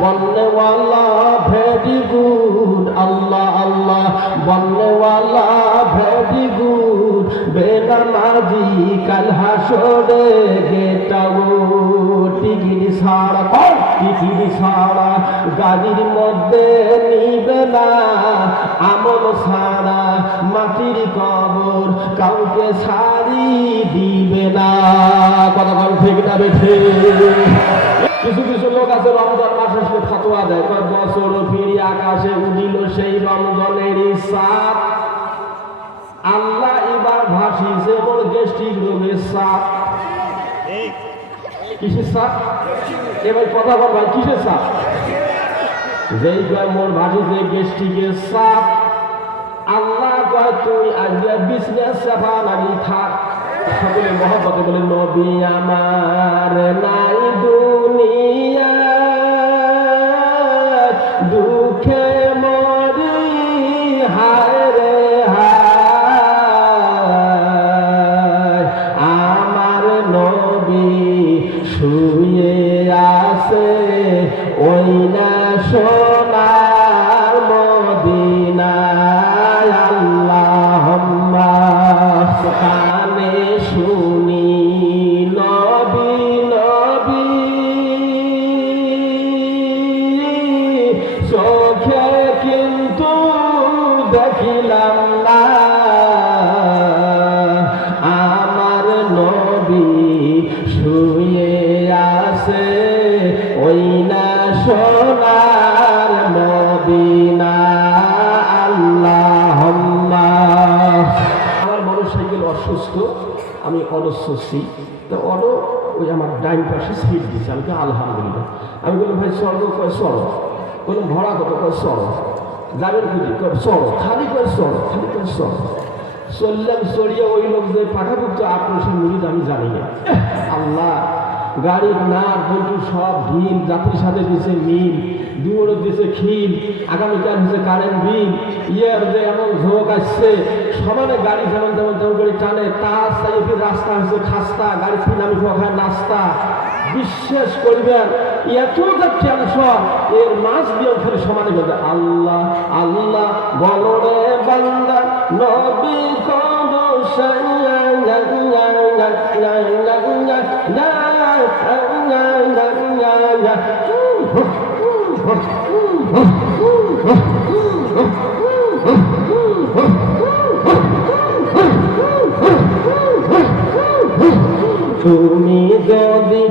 বলনেওয়ালা very good, আল্লাহ আল্লাহ বলনেওয়ালা very good, বেনামাজি কাল হাসরে গেটাও টিকিরি ছাড়া টিকিরি ছাড়া গাড়ির মধ্যে নিবে না, আমল ছাড়া মাটির কবর কাউকে ছাড়ি দিবে না। কথা বল ঠিক না বেঠে? কিছু কিছু লোক আছে রমজান মাসে সে ফতোয়া দেয়, বছর ফিরি আকাশে উঠিল সেই রমজানের সাত, আল্লাহ এবার ভাসিছে বল গেস্টিক রোগের সাত। কিসের সাত? এবার কথা বল ভাই, কিসের সাত? যেই কয় মোর ভাসিছে গেস্টিকের সাত, আল্লাহ কয় তুই আজকে বিজনেস সেবা লাগি থাক। সকলে মহব্বতে বলে নবী আমার নাই দুনিয়া, দুঃখে মরি হায় রে হায়, আমার নবী শুয়ে আছে ওই না সোনার মদিনায়। আল্লাহুম্মা কানে শুনি নবী নবী, চোখে কিন্তু দেখিলাম না, আমার নবী শুয়ে আছে ওই না সোনার মদিনা। আল্লাহুম্মা আমার মোটরসাইকেল অসুস্থ, আমি অনস্বস্তি, তো অটো ওই আমার ডাইন পাশে সিট দিচ্ছে। আমি আলহামদুলিল্লাহ। আমি বললাম ভাই চলো, কয় চলো। বললাম ভাড়া কত? কয় চলো। যাবেন খুঁজি? কয় চলো। খালি কয় চলো, খালি কয় চলো। চললাম, চড়িয়ে ওই লোক যে পাঠাপুত্র আক্রোশের মুরিদ আমি জানি না। আল্লাহ গাড়ির নাট বন্ধু সব ঢিল, যাত্রীর সাথে দিয়েছে মিল, দুপুরে দিয়েছে খিল, আগামীকাল হচ্ছে কারেন্ট বিল, ইয়ের যে এমন ঝোঁক আসছে, সমানে গাড়ি যেমন যেমন যেমন করে টানে, তার সাইডে রাস্তা হচ্ছে খাস্তা, গাড়ি ফিনামি খায় নাস্তা। বিশ্বাস করবেন এতটা টেনশন, এর মাছ দিয়ে ফেলে সমানে বলবে আল্লাহ আল্লাহ বলো রে বান্দা নবী তুমি যদি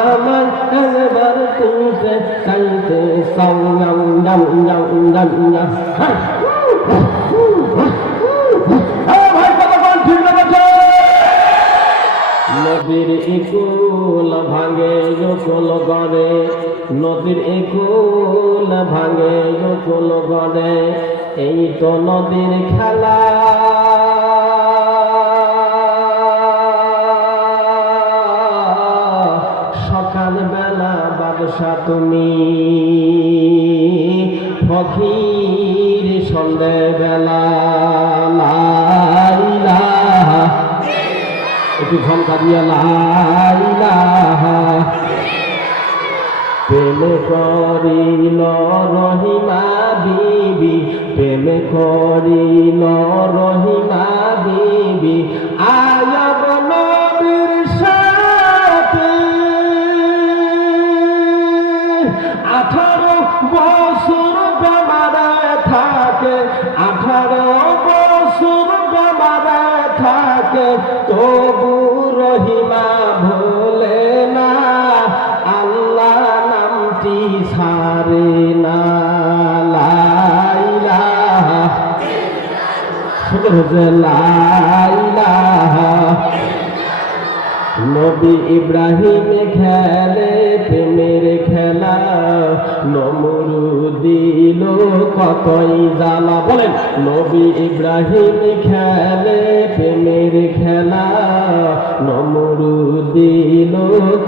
আমার একবার তুলতে চাইতে সাউনাম নাম নাম নাম নাম। নদীর একুল ভাঙে যকুল গড়ে, নদীর একুল ভাঙে যকুল গড়ে, এই তো নদীর খেলা। সকালবেলা বাদশা তুমি, ফকির সন্ধ্যেবেলা। লা ইলাহা, একটু ঘন্টা দিয়ে লা ইলাহা। প্রেম করিল রহিমা বিবি, প্রেম করিল রহিমা বিবি, আয়ব নবীর সাথে 18 বছর বেমারে থাকে, 18 বছর বেমারে থাকে, তবু রহিমা ভোলে না, আল্লাহ নামটি ছাড়ে না। লা ইলাহা, লা ইলাহা। নবী ইব্রাহিম খেলে প্রেমের খেলা, নমরুদ দিল কতই জ্বালা। বলেন নবী ইব্রাহিম খেলে প্রেমের খেলা, নমরুদ দিল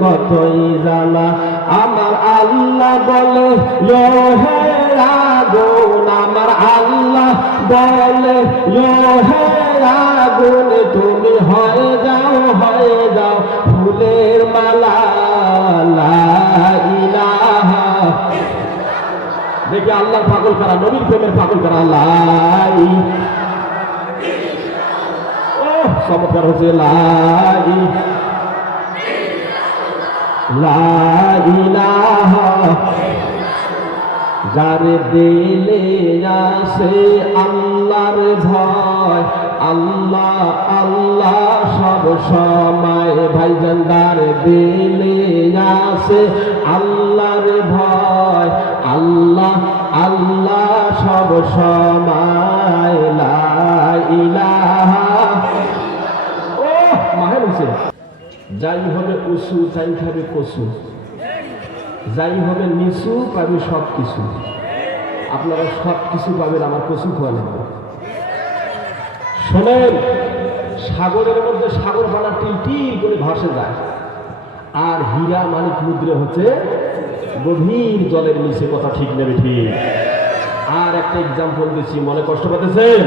কতই জ্বালা। আমার আল্লাহ বলে হে আগুন, আমার আল্লাহ বলে হে আগুন, তুমি হয়ে যাও ফুলের মালা। লা ইলাহা পৃথিবী আল্লাহর পাগল করা, নবীর প্রেমের পাগল করা। আল্লাহ ও চমৎকার হচ্ছে লা ইলাহা, যার দিলে আছে আল্লাহর ভয়, আল্লাহ আল্লাহ সব সময়। ভাইজান যার দিলে আছে আল্লাহর ভয়, আল্লাহ আল্লাহ সব সময়। লা ইলাহা। ও মাহে বলছে যাই হবে উঁচু, যাই খাবে কচু, যাই হবে নিচু পাবে সব কিছু। আপনারা সব কিছু পাবেন, আমার কচু খাওয়া লাগবে। শোনেন, সাগরের মধ্যে সাগর পানা টিল টিল করে ভাসে যায়, আর হীরা মানিক মুদ্রা হচ্ছে গভীর জলের নিচে। কথা ঠিক নেবে ঠিক। আর একটা এক্সাম্পল দিচ্ছি, মনে কষ্ট পাতেছেন?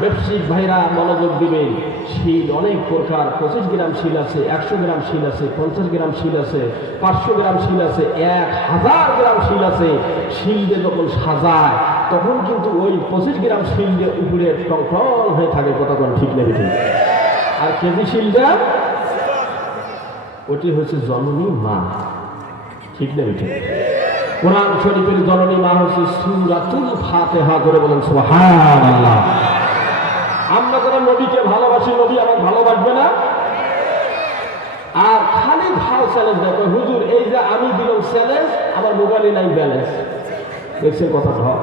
ব্যবসায়িক ভাইরা মনোযোগ দিবেন। শিল অনেক প্রকার, 25 গ্রাম শিল আছে, 100 গ্রাম শিল আছে, 50 গ্রাম শিল আছে, 500 গ্রাম শিল আছে, 1000 গ্রাম শিল আছে। শিল দিয়ে যখন সাজায় তখন কিন্তু ওই 25 গ্রাম শিল দিয়ে উপরে টং টং হয়ে থাকে। কতক্ষণ ঠিক নেবে ঠিক। আর কেজি শিলটা ওটি হচ্ছে জননী মা। ঠিক নেবে ঠিক। কোরআন শরীফের জননী মা হচ্ছে সূরাতুল ফাতিহা। করে বলেন সুবহানাল্লাহ। আমরা যারা নবীকে ভালোবাসি, নবী আমার ভালোবাসবে না? আর খালি ভাও চ্যালেঞ্জ দেখো, হুজুর এই যে আমি দিলাম চ্যালেঞ্জ, আমার মোবাইলে নাই ব্যালেন্স। দেখছেন কথা ভাব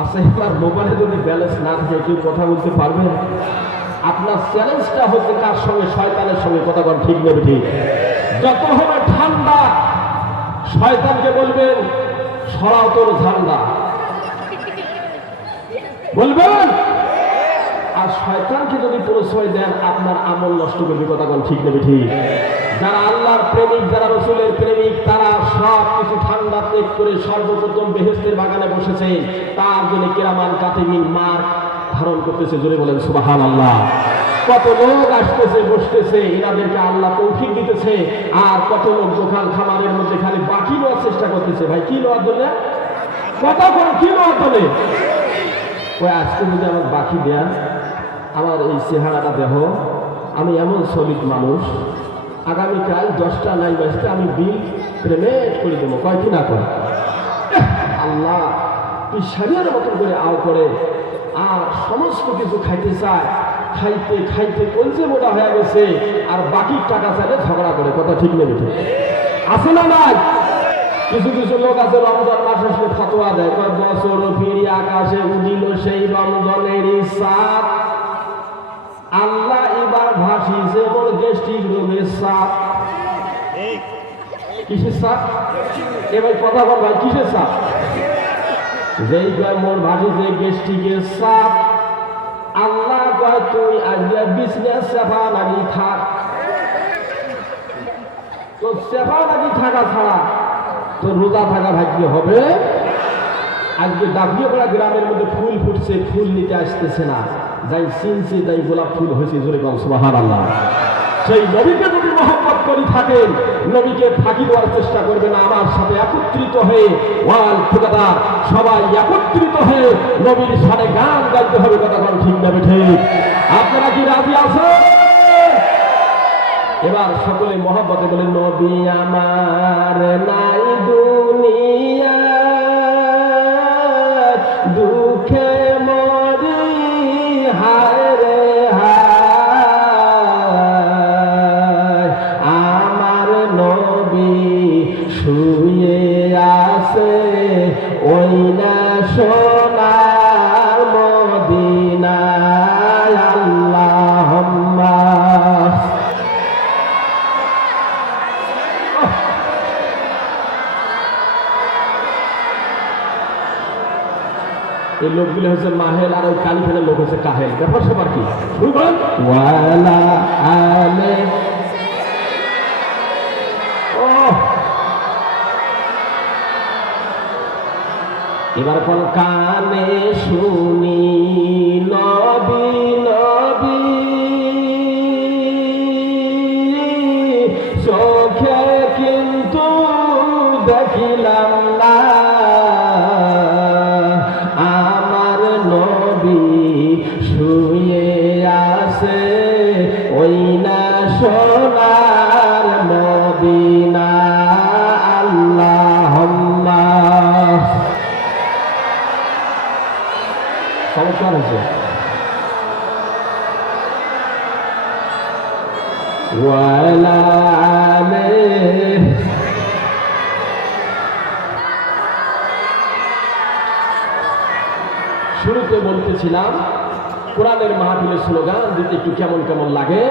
আচ্ছা, এবার মোবাইলে যদি ব্যালেন্স না থাকে কেউ কথা বলতে পারবে? আপনার চ্যালেঞ্জটা হচ্ছে কার সঙ্গে? শয়তানের সঙ্গে। কথা বল ঠিক নেবে ঠিক। যত হবে ঠান্ডা, শয়তানকে বলবেন সরাও তোর ঝান্ডা, বলবেন। আর শয়তানকে যদি প্রশ্রয় দেন আপনার আমল নষ্ট করবে। কথা বল ঠিক নেবে ঠিক। যারা আল্লাহর প্রেমিক, যারা রসুলের প্রেমিক, তারা সব কিছু ঠান্ডা ত্যাগ করে সর্বপ্রথম বেহেশতের বাগানে বসেছে। তার জন্য কিরামান কাতিবিন মার ধারণ করতেছে। জোরে বলেন সুবহানাল্লাহ। কত লোক আসতেছে বসতেছে, এনাদেরকে আল্লাহ তৌফিক দিতেছে। আর কত লোক দোকান খামারের মধ্যে খালি বাকি নেওয়ার চেষ্টা করতেছে। ভাই কি নেওয়ার জন্য? কথা কোন কি নেওয়ার জন্য? ওই আজকে যদি আমার বাকি দেন, আমার এই চেহারাটা দেহ, আমি এমন সলিড মানুষ, আগামীকাল 10টা নাই বাজতে আমি বিল পেমেন্ট করে দেবো। কয় কি না করে আল্লাহ পিসারিয়ার মতন করে আও করে। আর সমস্ত কিছু খাইতে চায়, খাইতে খাইতে কলজে মোটা হয়ে গেছে, আর বাকি টাকা চাইলে ঝগড়া করে। কথা ঠিক নেবে ঠিক। আছে না নাই? কিছু কিছু লোক আছে রমজান মাস আসলে ফতোয়া দেয়, বছর ফিরি আকাশে উঠিল সেই রমজানের সাত, আল্লাহ এবার ভাসিছে মোর গেস্টিক রোগের সাপ। কিসের সাপ? এবার কথা বল ভাই, কিসের সাপ? যেই কয় মোর ভাসিছে গেস্টিকের সাপ, আল্লাহ কয় তুই আজকে বিজনেস সেবা লাগি থাক। তো সেবা লাগি থাকা ছাড়া তো রোজা থাকা ভাগ্য হবে? আজকে ডাকিয়াপাড়া গ্রামের মধ্যে ফুল ফুটছে, ফুল নিতে আসতেছে না, যাই চিনছে তাই গোলাপ ফুল হয়েছে। জোরে বল সুবহানাল্লাহ। সেই নবীকে যদি মহব্বত করে থাকেন, নবীকে ফাঁকি দেওয়ার চেষ্টা করবে না। আমার সাথে একত্রিত হয়ে ওয়াল ঠিকাদার সবাই একত্রিত হয়ে নবীর সাথে গান গাইতে হবে। কথা বল ঠিক না ঠিক? আপনারা কি রাজি আছেন? এবার সকলে মহব্বতে বলেন, নবী আমার নাই দুনিয়া, দুঃখে মরি হায় রে হায়, আমার নবী শুয়ে আছে ওই না সোনার মদিনায়। আল্লাহুম্মা এই লোকগুলো হচ্ছে মাহেল, আর ওই কালীখানের লোক হচ্ছে কাহেল। ব্যাপার সেবার কি? ওয়ালা আলে। এবার কোন কানে শুনি নবী নবী, চোখে কিন্তু দেখিলাম না, আমার নবী শুয়ে আছে ওই না সোনার মদিনা। আল্লাহুম্মা চমৎকার হয়েছে। ওয়ালা আলিহি শুরুতে বলতেছিলাম কোরআনের মাহফিলের স্লোগান দিতে একটু কেমন কেমন লাগে।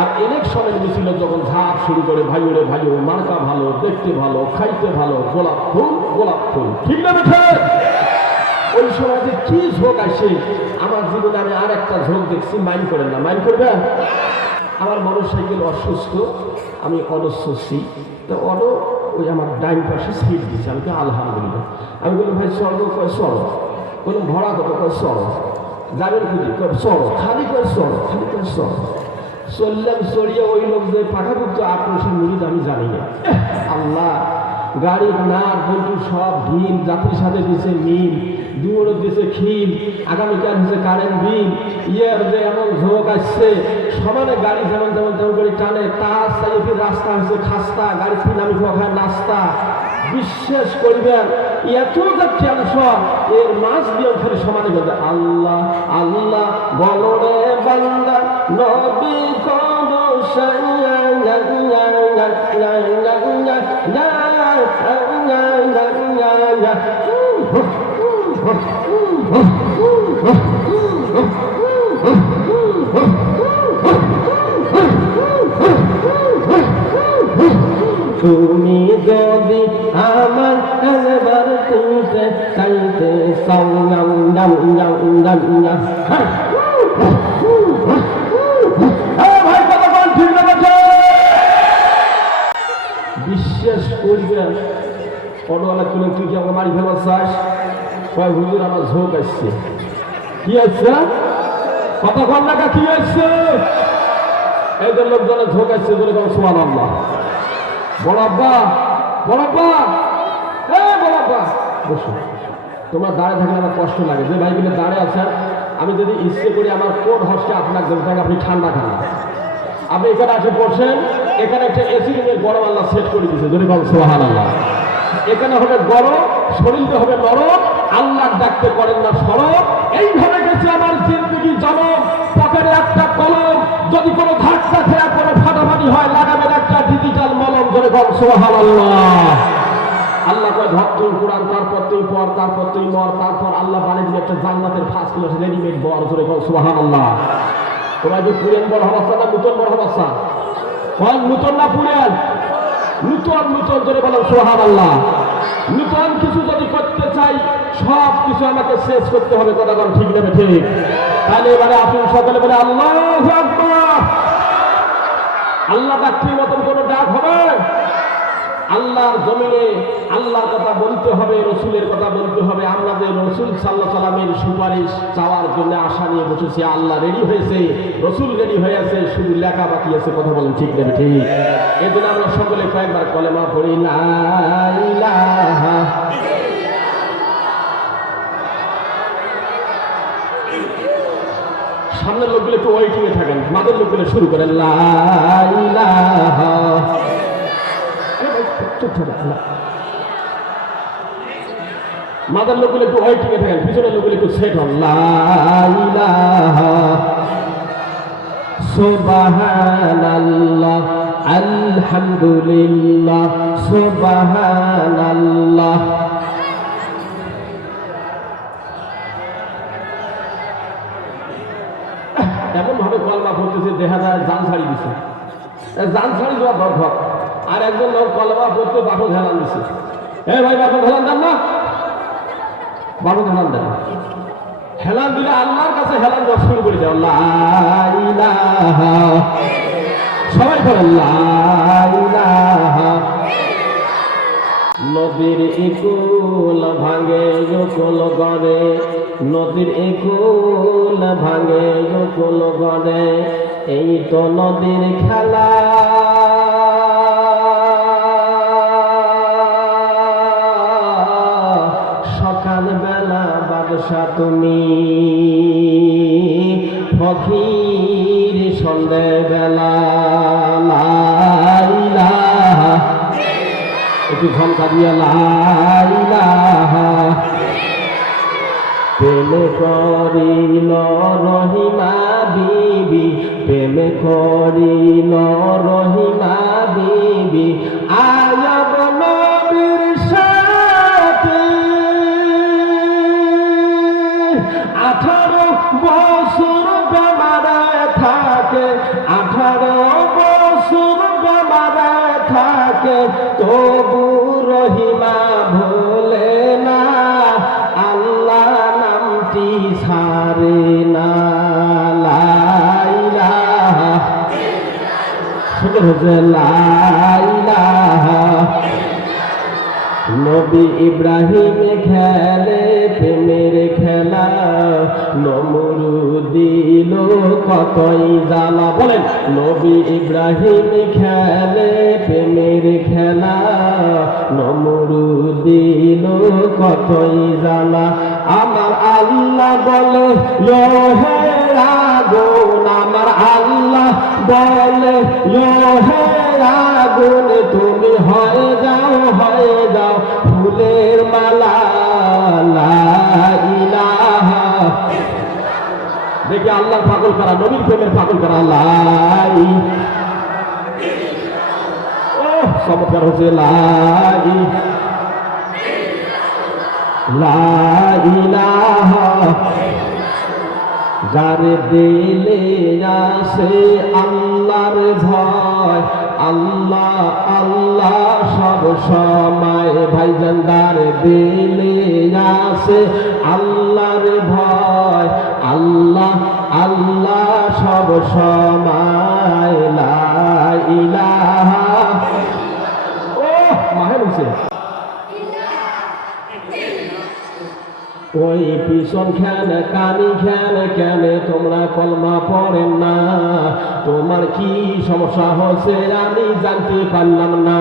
আর ইলেকশনের মিছিল যখন ঝাঁপ শুরু করে ভাইওরে ভাইও মার্কা ভালো, দেখতে ভালো, খাইতে ভালো, গোলাপ ফুল গোলাপ ফুল, ঠিক না বেঠে? ওই সময় যে কি ঝোঁক আসে, আমার জীবনে আমি আর একটা ঝোঁক দেখছি, মাইন্ড করেন না, মাইন্ড করবেন। আমার মোটরসাইকেল অসুস্থ, আমি অনস্বস্তি, তো অটো ওই আমার ডাইন পাশে সিট দিচ্ছে। আমি তো আলহামদুলিল্লাহ, আমি বলি ভাই চলো, কয় চলো, বলুন ভাড়া কত, কয় চলো, যাবেন খুঁজি, কয় চলো, খালি কয় চলো, খালি কয় চলো। চললাম, চড়িয়ে ওই লোক যে পাঠাপুক্ত আক্রোশের মুরিদ আমি জানি না। আল্লাহ, গাড়ির নাট বন্ধু সব ঢিল, যাত্রীর সাথে দিছে মিল, দুমড়ে দিছে খিল, আগামীকাল হচ্ছে কারেন্ট বিল, ইয়ার যে এমন ঝোঁক আসছে, সমানে গাড়ি যেমন যেমন তেমন করে টানে, তার সাইডের রাস্তা হচ্ছে খাস্তা, গাড়ি ফিনামি খায় নাস্তা। বিশ্বাস করবেন এত যে টেনশন, এর মাছ দিয়ে ওখানে সমানে বলতে আল্লাহ আল্লাহ বলো রে বান্দা, নবী তুমি যদি আমার একবার তুলতে চাইতে বিশ্বাস করবেন। অটোওয়ালা কিলো তুই কি আমাকে মারি ফেলা চাস? কয় হুজুর আমার ঝোঁক আসছে। কি আসছে? কথা কম টাকা কি আসছে? এদের লোকজনের ঝোঁক আসছে বলে কোনো সুবহানাল্লাহ। বড় আব্বা, বড় আব্বা, বড় আব্বা বসো। তোমার দাঁড়িয়ে থাকলে আমার কষ্ট লাগে। যে ভাইগুলো দাঁড়িয়ে আছেন, আমি যদি ইচ্ছে করি আমার কোন হস্টে আপনার দেবো, তাহলে আপনি ঠান্ডা খান। আপনি এখানে আসে বসেন, এখানে একটা এসি রুমের গরম আল্লাহ সেট করে দিয়েছে, যদি বল সুবহানাল্লাহ। এখানে হবে গরম, শরীরটা হবে নরম, আল্লাহ ডাকতে করেন না সরব। এইভাবে গেছে আমার জিন্দগি জনম, পকেটে একটা কলম, যদি কোনো ধাক্কা খেয়া কোনো ফাটাফাটি হয়, লাগাবেন একটা ডিজিটাল মলম, ধরে বল সুবহানাল্লাহ। আল্লাহ কয় ভক্তুল কোরআন, তারপর তুই পর, তারপর তুই মর, তারপর আল্লাহ বানিয়ে দিলে একটা জান্নাতের ফার্স্ট ক্লাস রেডিমেড বর, ধরে বল সুবহানাল্লাহ। তোমার যে পুরেন বড় অবস্থা না নূতন বড় অবস্থা? নূতন না পুরেন? নূতন নূতন ধরে বলেন সুবহানাল্লাহ। নূতন কিছু যদি করতে চাই, সব কিছু আমাকে শেষ করতে হবে, কথা বল ঠিক নেবে ঠিক? তাহলে এবারে আপনি সকলে বলে আল্লাহু আকবার। আল্লাহ ডাকটির মতন কোনো ডাক হবে? আল্লাহর জমিনে আল্লাহর কথা বলতে হবে, রসুলের কথা বলতে হবে। আমাদের রসুল সাল্লাল্লাহু আলাইহি সাল্লামের সুপারিশ চাওয়ার জন্য আশা নিয়ে বসেছি। আল্লাহ রেডি হয়েছে, রসুল রেডি হয়ে আছে, শুধু লেখা বাকি আছে, কথা বলেন ঠিক নেবে ঠিক? এই জন্য আমরা সকলে কয়েকবার কলেমা পড়ি, লা ইলাহা। সামনের লোকগুলো একটু ওয়েটিং এ থাকেন, মাদের লোকগুলো শুরু করেন, লা ইলাহা। মাদার লোকগুলো একটু ওয়েটিং এ থাকেন, পিছনের লোকগুলো একটু সেট হন, লা ইলাহা সুবহানাল্লাহ আলহামদুলিল্লাহ সুবহানাল্লাহ। এমন ভাবে কলমা পড়তেছে, দেখা যায় জান ছাড়ি দিছে, জান ছাড়ি দেওয়া দরকার। আর একজন লোক কলমা পড়তে বাপু হেলান দিছে, ভাই বাপু হেলান দেন না, বাপু হেলান দেন। হেলান দিলে আল্লাহর কাছে হেলান দেওয়া শুরু করে দেয়, লা ইলাহা। সবাই বলেন লা ইলাহা। নদীর একুল ভাঙে গোকুল গড়ে, নদীর একুল ভাঙে গোকুল গড়ে, এই তো নদীর খেলা। ভালোবাসা তুমি ফকির সন্ধ্যেবেলা লা ইলাহা, একটু ঘন্টা দিয়ে লা ইলাহা। প্রেম করিল রহিমা বিবি, প্রেম করিল রহিমা বিবি আয়াব নবীর সাথে। 18 বছর বেমারায় থাকে, 18 বছর বেমারায় থাকে, তবু রহিমা ভোলে না, আল্লাহ নামটি ছাড়ে না। লা ইলাহা, শুকর হচ্ছে লা ইলাহা। নবী ইব্রাহিম খেলে প্রেমের খেলা, নমরুদ দিল কতই জ্বালা। বলেন, নবী ইব্রাহিম খেলে প্রেমের খেলা, নমরুদ দিল কতই জ্বালা। আমার আল্লাহ বলে হে আগুন, আমার আল্লাহ বলে হে আগুন, তুমি হয়ে যাও ফুলের মালা। লা ইলাহা, দেখি আল্লাহর পাগল করা, নবীর প্রেমের পাগল করা। লাই ও চমৎকার হচ্ছে লা ইলাহা। যার দিলে আসে আল্লাহর ভয়, আল্লাহ আল্লাহ সব সময়। ভাইজান যার দিলে আসে আল্লাহর ভয়, আল্লাহ আল্লাহ সব সময়। লা ইলাহা। ও মাহের হোসেন, ওই পিছন খেন কানি খেন কেন তোমরা কলমা পড়েন না? তোমার কি সমস্যা হচ্ছে আমি জানতে পারলাম না।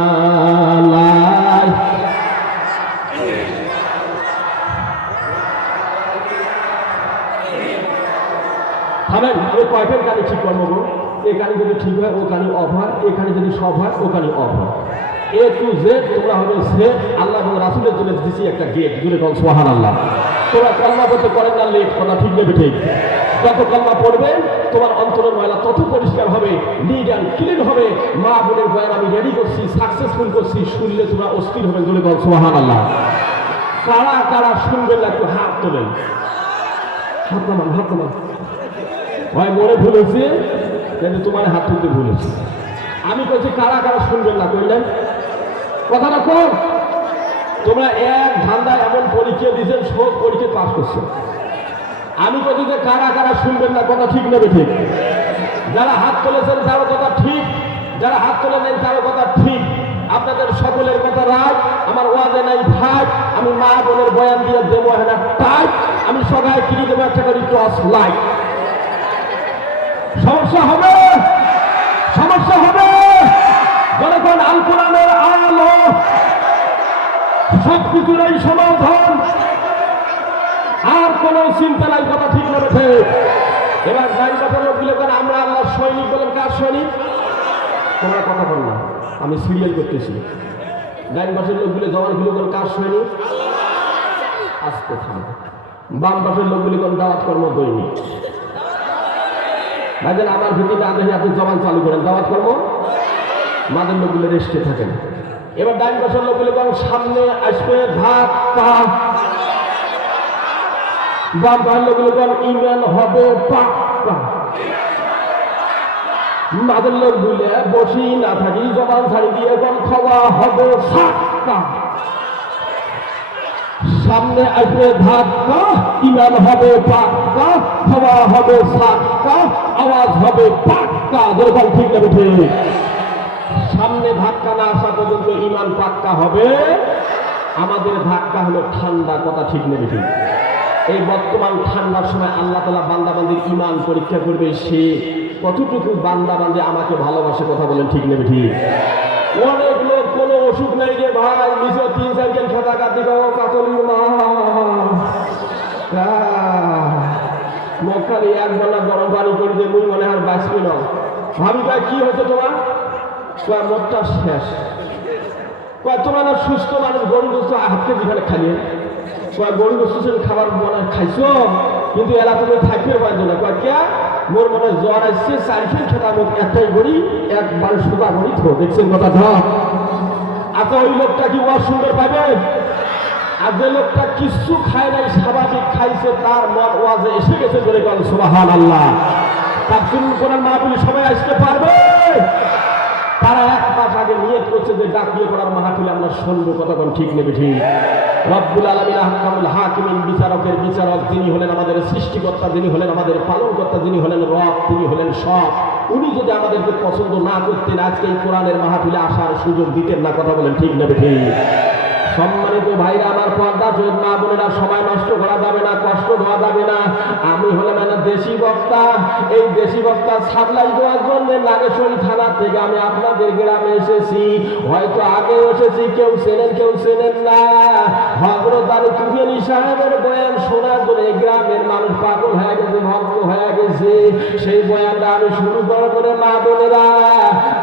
থামেন, ওই কয়টার কানি ঠিক করবো গো? এই কানি যদি ঠিক হয় ও কানি অফ হয়, এখানে যদি সব হয় ও কানি অফ হয়। A to Z তোমরা হবে সে। আল্লাহ এবং রাসূলের জন্য দিছি একটা গেট, জুড়ে বল সুবহানাল্লাহ। তোমরা কলমা পড়তে করেন না লেট, কথা ঠিক নেবে ঠিক। যত কলমা পড়বে তোমার অন্তরের ময়লা তত পরিষ্কার হবে, নিট অ্যান্ড ক্লিন হবে। মা বোনের বয়ান আমি রেডি করছি, সাকসেসফুল করছি, শুনলে তোমরা অস্থির হবে, জুড়ে বল সুবহানাল্লাহ। কারা কারা শুনবেন না একটু হাত তোলেন, হাত নামান, হাত নামান। ভাই মনে ভুল হয়েছে কিন্তু তোমার হাত তুলতে ভুল হয়েছে। আমি বলছি কারা কারা শুনবেন না, বললেন কথাটা কর। তোমরা এক ধান্দায় এমন পরীক্ষা দিয়েছেন, সব পরীক্ষা পাস করছো। আমি বলছি যে কারা কারা শুনবেন না, কথা ঠিক নেবে ঠিক। যারা হাত তুলেছেন তারও কথা ঠিক, যারা হাত তুলে নেন তারও কথা ঠিক। আপনাদের সকলের কথা রাজ, আমার ওয়াজে নাই ভাগ। আমি মা বোনের বয়ান দিয়ে দেবো না টাইট। আমি সবাই কিনে দেবো একটা করে টস লাইট। সমস্যা হবে, সমস্যা হবে। যখন আল কোরআনের আলো সবকিছুর এই সমাধান, আর কোন চিন্তা নাই, কথা ঠিক না বেঠে। এবার ডাইন পাশের লোকগুলো কেন আমরা আল্লাহ সৈনিক বলেন, কার সৈনিক? তোমরা কথা বল না, আমি সিরিয়াল করতেছি। ডাইন পাশের লোকগুলো জওয়ানগুলো কোন কার সৈনিক? আস্তে থামবে। বাম পাশের লোকগুলো কোন দাওয়াত কর্ম দৈনিক। ভাইজান আমার ভিত্তিতে আদেশে আপনি জবান চালু করেন, দাওয়াত কর্ম। মাদের লোকগুলো রেস্টে থাকেন। এবার ডাইন পাশের লোকগুলো কোন সামনে আসবে ধাক্কা, বাম পাশের লোকগুলো কোন ইমেল হবে পাক্কা। মাদের লোকগুলো বসি না থাকি জবান ছাড়ি দিয়ে কোন খাওয়া হবে সাক্কা। সামনে আসবে ধাক্কা, ইমাম হবে পাক্কা, খাওয়া হবে সাক্কা, আওয়াজ হবে পাক্কা। যেরকম ঠিক না ঠিক। সামনে ধাক্কা না আসা পর্যন্ত ইমান পাক্কা হবে। আমাদের ধাক্কা হলো ঠান্ডা, কথা ঠিক নেবে ঠিক। এই বর্তমান ঠান্ডার সময় আল্লাহ তাআলা বান্দাবান্দির ইমান পরীক্ষা করবে, সে কতটুকু বান্দাবান্দি আমাকে ভালোবাসে, কথা বলেন ঠিক নেবে ঠিক। অনেক লোক কোনো অসুখ নেই রে ভাই, নিজে 3-4 দিন খেতা কাটি কাতলি মা মক্কালি এক বেলা গরম পানি করে দিয়ে মুই মনে হয় বাঁচবি না। ভাবি ভাই কি হয়েছে তোমার? মোটটা শেষ। তোমার সুস্থ মানুষ গরু গোস্ত হাতকে যেখানে খাইয়ে গরু গোস্ত খাবার মনে খাইছো, কিন্তু এলা তুমি থাকতে পারছো না। কে মোর মনে জ্বর আসছে, চারশো খেতা মুখ একটাই গড়ি একবার সোজা গড়ি থো। দেখছেন কথা ধর। আচ্ছা ওই লোকটা কি ওয়াজ সুন্দর পাবে? আর যে লোকটা কিছু খায় নাই, স্বাভাবিক খাইছে, তার মন ওয়াজে এসে গেছে বলে বলেন সুবহানাল্লাহ। তার শুরু করার মাহফিলে সবাই আসতে পারবে? তারা এক মাস আগে নিয়ত করছে যে জাতীয় করার মাহফিলে আমরা শুনবো। কতক্ষণ ঠিক নেবে ঠিক? রব্বুল আলামিন আহকামুল হাকিমিন, বিচারকের বিচারক যিনি হলেন, আমাদের সৃষ্টিকর্তা যিনি হলেন, আমাদের পালনকর্তা যিনি হলেন রব, তিনি হলেন সব। উনি যদি আমাদেরকে পছন্দ না করতেন আজকে এই কোরআনের মাহফিলে আসার সুযোগ দিতেন না। কথা বলেন ঠিক নেবে ঠিক? সম্মানিত ভাইরা আমার, পর্দা শহীদ মা বোনেরা, সময় নষ্ট করা যাবে না, কষ্ট দেওয়া যাবে না। আমি হলাম একটা দেশি বক্তা। এই দেশি বক্তা সাপ্লাই দেওয়ার জন্য নাগেশ্বরী থানা থেকে আমি আপনাদের গ্রামে এসেছি। হয়তো আগে এসেছি, কেউ চেনেন কেউ চেনেন না। হযরত আলী তুফানি সাহেবের বয়ান শোনার জন্য এই গ্রামের মানুষ পাগল হয়ে গেছে, ভক্ত হয়ে গেছে। সেই বয়ানটা আমি শুরু করে মা বোনেরা,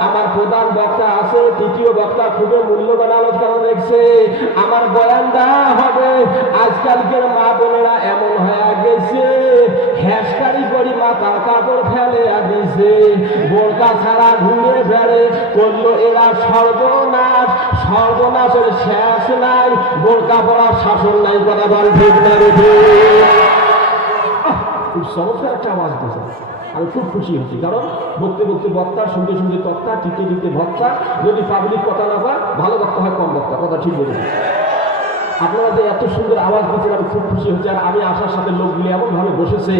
আমার প্রধান বক্তা আছে, তৃতীয় বক্তা খুবই মূল্যবান আলোচনা দেখছে। আমার বয়ানটা হবে আজকালকের মা বোনেরা এমন হয়ে গেছে, হ্যাশকারি করি মাথার কাপড় ফেলে দিছে, বোরকা ছাড়া ঘুরে ফেলে করলো এরা সর্বনাশ। সর্বনাশের শেষ নাই, বোরকা পড়ার শাসন নাই। কথা বল ঠিক না রে? খুব চমৎকার একটা আওয়াজ দিয়েছে। আমি খুব খুশি হচ্ছি, কারণ বকতে বকতে বক্তা, শুনতে শুনতে তক্তা, টিকতে টিকতে ভক্তা। যদি পাবলিক কথা না পায়, ভালো বক্তা হয় কম বক্তা। কথা ঠিক বলেছে। আপনারা যে এত সুন্দর আওয়াজ দিচ্ছেন, আমি খুব খুশি হচ্ছি। আর আমি আসার সাথে লোকগুলি এমনভাবে বসেছে,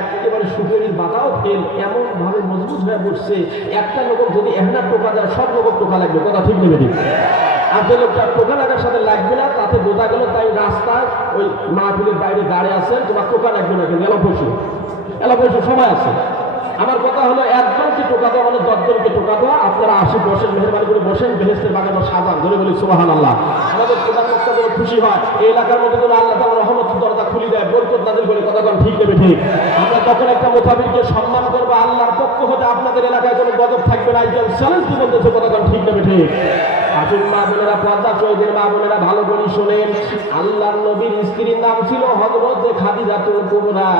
একেবারে সুখের বাধাও ফেল, এমনভাবে মজবুত হয়ে বসছে। একটা লোক যদি এহনার টোকা দেয়, সব লোক টোকা লাগবে। কথা ঠিক নেবে ঠিক? আর যে লোকটা টোকা লাগার সাথে লাগবে না, তাতে বোঝা গেল তাই রাস্তায় ওই মাহফিলের বাইরে দাঁড়িয়ে আছেন, তোমার টোকা লাগবে না, কেন এলাপশু সময় আছে। আমার কথা হলো একজনকে টোকা দেওয়া মানে 10 জনকে টোকা দেওয়া। আপনারা আসে বসেন, মেহরবানি করে বসেন, বেহেশতের বাগানে সাজান। ধরে বলি সুবহানাল্লাহ। আমাদের প্রধান বক্তা বলে খুশি হয়, এই এলাকার মধ্যে যেন আল্লাহ তাআলা রহমতের দরজা খুলে দেয়, বরকত নাযিল করে। কথাগণ ঠিক নেবে ঠিক? আমরা তখন একটা মুতাবিরকে সম্মান করবো, আল্লাহর পক্ষ হতে আপনাদের এলাকায় কোনো গজব থাকবে না। একজন চ্যালেঞ্জ কি বলতেছে? কথাগণ ঠিক নেবে ঠিক? আসুন মা বোনেরা, পর্দা শহীদের মা বোনেরা, ভালো করে শোনেন। আল্লাহর নবীর স্ত্রীর নাম ছিল হযরত খাদিজাতুল কুবরা।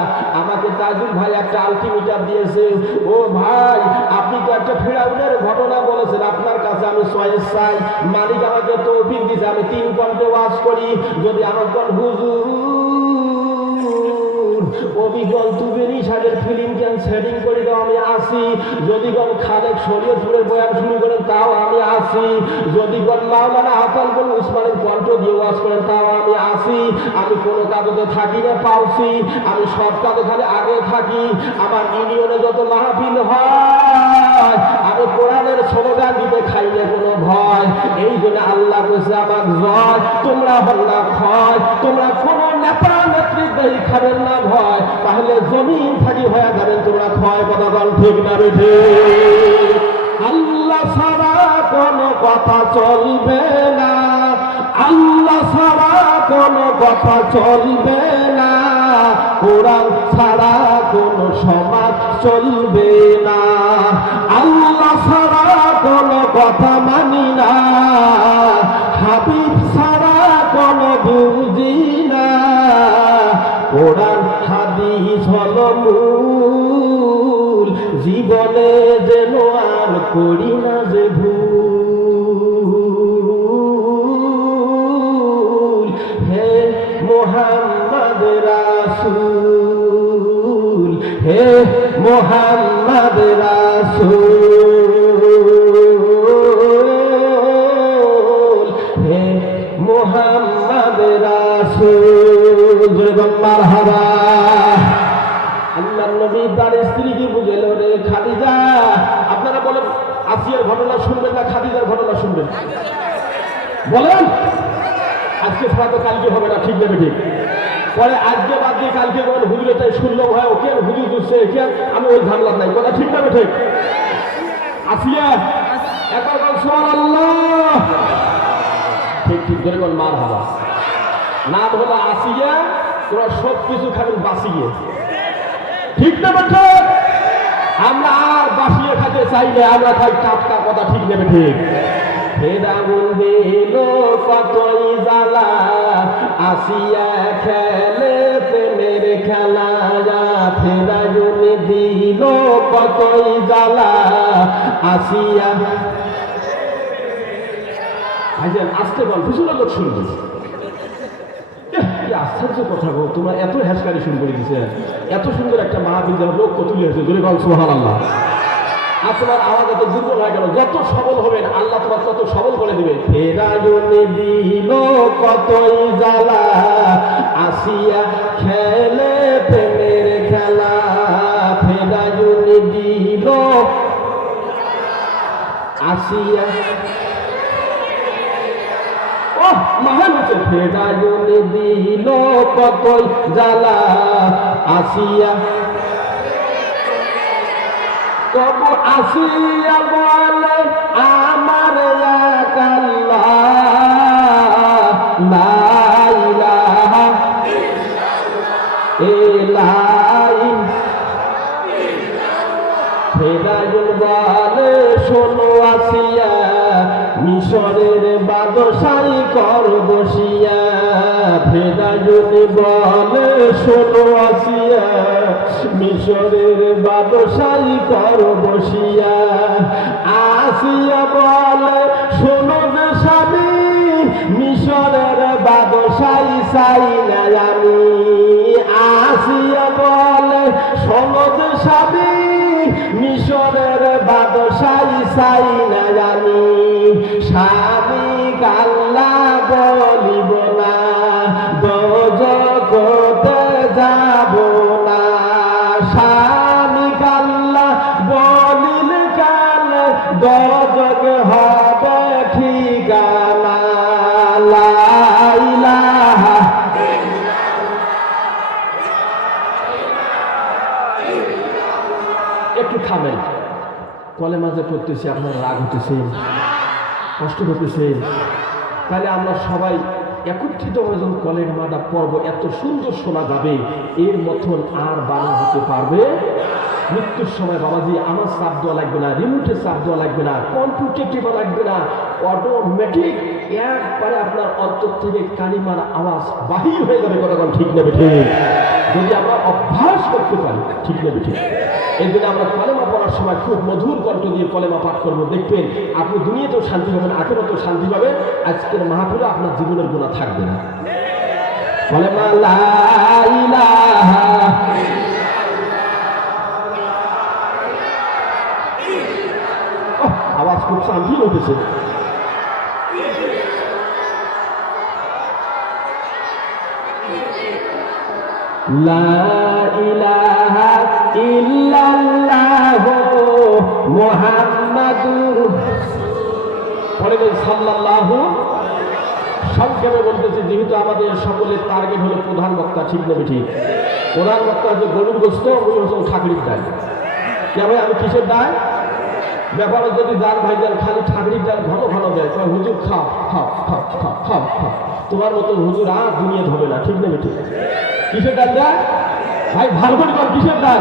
আমাকে তাজুল ভাই একটা আলটিমেটাম দিয়েছে। ও ভাই, আপনি তো একটা ফিরাউনের ঘটনা বলেছেন, আপনার কাছে আমি চয়েস চাই। মালিক আমাকে তৌফিক দিয়েছে, আমি 3 ঘন্টা ওয়াজ করি। যদি আমার হুজুর অবিগল তুবেরি সাদের ফিল্ম ক্যান সেটিং করে দাও, আমি আসি। যদি কোন খালেক শরীয়তপুরের বয়ান শুরু করেন, তাও আমি আসি। যদি কোন মাওলানা হাসান কোন উসমানের কণ্ঠ দিয়ে ওয়াজ করেন, তাও আমি আসি। আমি কোনো কাজে থাকি না পাউছি, আমি সব কাজে খালি আগে থাকি। আমার ইউনিয়নে যত মাহফিল হয়, আমি কোরআনের স্লোগান দিতে খাই না কোনো ভয়। এই জন্য আল্লাহ বলছে আমার জয়, তোমরা হল না ক্ষয়। তোমরা কোনো নেতা নেতৃত্বেই খাবেন না ভয়, তাহলে জমিন থাকি হয়ে যাবেন তোমরা ক্ষয়। কথা বল ঠিক না বেঠে? আল্লাহ ছাড়া কোনো কথা চলবে না, আল্লাহ ছাড়া কোনো কথা চলবে না, কোরআন ছাড়া কোনো সমাজ চলবে না। আল্লাহ ছাড়া কোনো কথা মানি না, হাবিব ছাড়া কোনো বুঝি না, কোরআন হাদিস হলো মূল, জীবনে যেন আর করি না যে ভুল। হে মুহাম্মদ রাসূল, হে মুহাম্মদ রাসূল, হে মুহাম্মদ রাসূল। মারহাবা। আল্লাহর নবী তার স্ত্রীকে বুঝেল, রে খাদিজা। আপনারা বলেন আসিয়ার ঘটনা শুনবেন না খাদিজার ঘটনা শুনবেন? বলেন। আজকে ছাড়া তো কালকে হবে না, ঠিক নেবে ঠিক? পরে আজকে বাদ দিয়ে কালকে বলেন হুজুরটাই শুনলো ভাই, ওকে হুজুর দিচ্ছে, একে আমি ওই ঝামেলা নাই। কথা ঠিক নেবে ঠিক? আসিয়া একবার বল সুবহানাল্লাহ। ঠিক ঠিক ধরে বল মারহাবা। নাম হলো আসিয়া, তোরা সব কিছু খাবেন বাঁচিয়ে, ঠিক না বেঠে? আমরা আর বাঁচিয়ে খেতে চাই না, আমরা খাই টাটকা, কথা ঠিক নেবে ঠিক? ফেরাউন দিল কতই জ্বালা, আসিয়া খেলে প্রেমের খেলা। ফেরাউন দিল কতই জ্বালা, আসিয়া। ভাইজান আজকে বল, ভীষণ লোক শুনবে। আশ্চর্য কথা গো, তোমরা এত হ্যাসকারি শুরু করে দিছে, এত সুন্দর একটা মাহফিল লোক তুলে হয়েছে, জোরে বল সুবহানাল্লাহ। আর তোমার আওয়াজ এত দুর্বল হয়ে গেল, যত সবল হবেন আল্লাহ তোমার তত সবল করে দিবে। ফেরাউন দিল কতই জ্বালা, আসিয়া খেলে প্রেমের খেলা। ফেরাউন দিল আসিয়া, মহান হচ্ছে। ফেরাউন দিল কতই জ্বালা, আসিয়া। তবু আসিয়া বলে আমার এক আল্লাহ, লা ইলাহা ইল্লাল্লাহ। ফেরাউন বলে শোনো আসিয়া, মিশরের বাদশাহী কর বসিয়া। ফেরাউন বলে শোনো আসিয়া, মিশরের বাদশাহী কর বসিয়া। আসিয়া বলে শোনো যে স্বামী, মিশরের বাদশাহী চাই না আমি। আসিয়া বলে শোনো যে স্বামী, মিশরের বাদশাহী চাই না আমি। স্বামী কাল্লা বলিব না, দোজখতে যাব না। স্বামী কাল্লা বলিল কালে, দোজখ হবে ঠিকানা। লা ইলাহা একটু থামেন, কলেমা যে করতেছি আপনার রাগ হতেছে, কষ্ট করতেছে। তাহলে আমরা সবাই একত্রিত হয়ে যখন কলেমাটা পড়ব, এত সুন্দর শোনা যাবে, এর মতন আর বানা হতে পারবে। মৃত্যুর সময় বাবাজি আমার চাপ দেওয়া লাগবে না, রিমোটে চাপ দেওয়া লাগবে না, কম্পিউটার টেপা লাগবে না, অটোমেটিক একবারে আপনার অন্তর থেকে কালিমার আওয়াজ বাহির হয়ে যাবে। কতক্ষণ ঠিক নেবে ঠিক? যদি আমরা অভ্যাস করতে পারি, ঠিক নেবে ঠিক? এই জন্য আমরা কলেমা পড়ার সময় খুব মধুর কণ্ঠ দিয়ে কলেমা পাঠ করবো, দেখবেন আপনি দুনিয়াতেও শান্তি পাবেন, আখিরাতেও শান্তি পাবেন। আজকের মাহফিলে আপনার জীবনের গুনাহ থাকবে না। কলেমা লা ইলাহা, আওয়াজ খুব শান্তি উঠেছে। লা ইলাহা ইল্লাল্লাহু মুহাম্মাদুর সাল্লাল্লাহু। সংক্ষেপে বলতেছি, যেহেতু আমাদের সকলের টার্গেট হলো প্রধান বক্তা, ঠিক না ঠিক? প্রধান বক্তা হচ্ছে গরুর গোস্ত, উনি হচ্ছেন ঠাকুরির ডাল। কে ভাই আমি কিসের ডাল? ব্যাপারে যদি যান ভাইজান খালি ঠাকুরির ডাল ঘন ঘন দেয়, হুজুর খাও খাও খাও খাও খাও খাও, তোমার মতো হুজুর আর দুনিয়া হবে না, ঠিক না ঠিক? কিসের ডাল দেয় ভাই? ভালো করে কর, কিসের ডাল?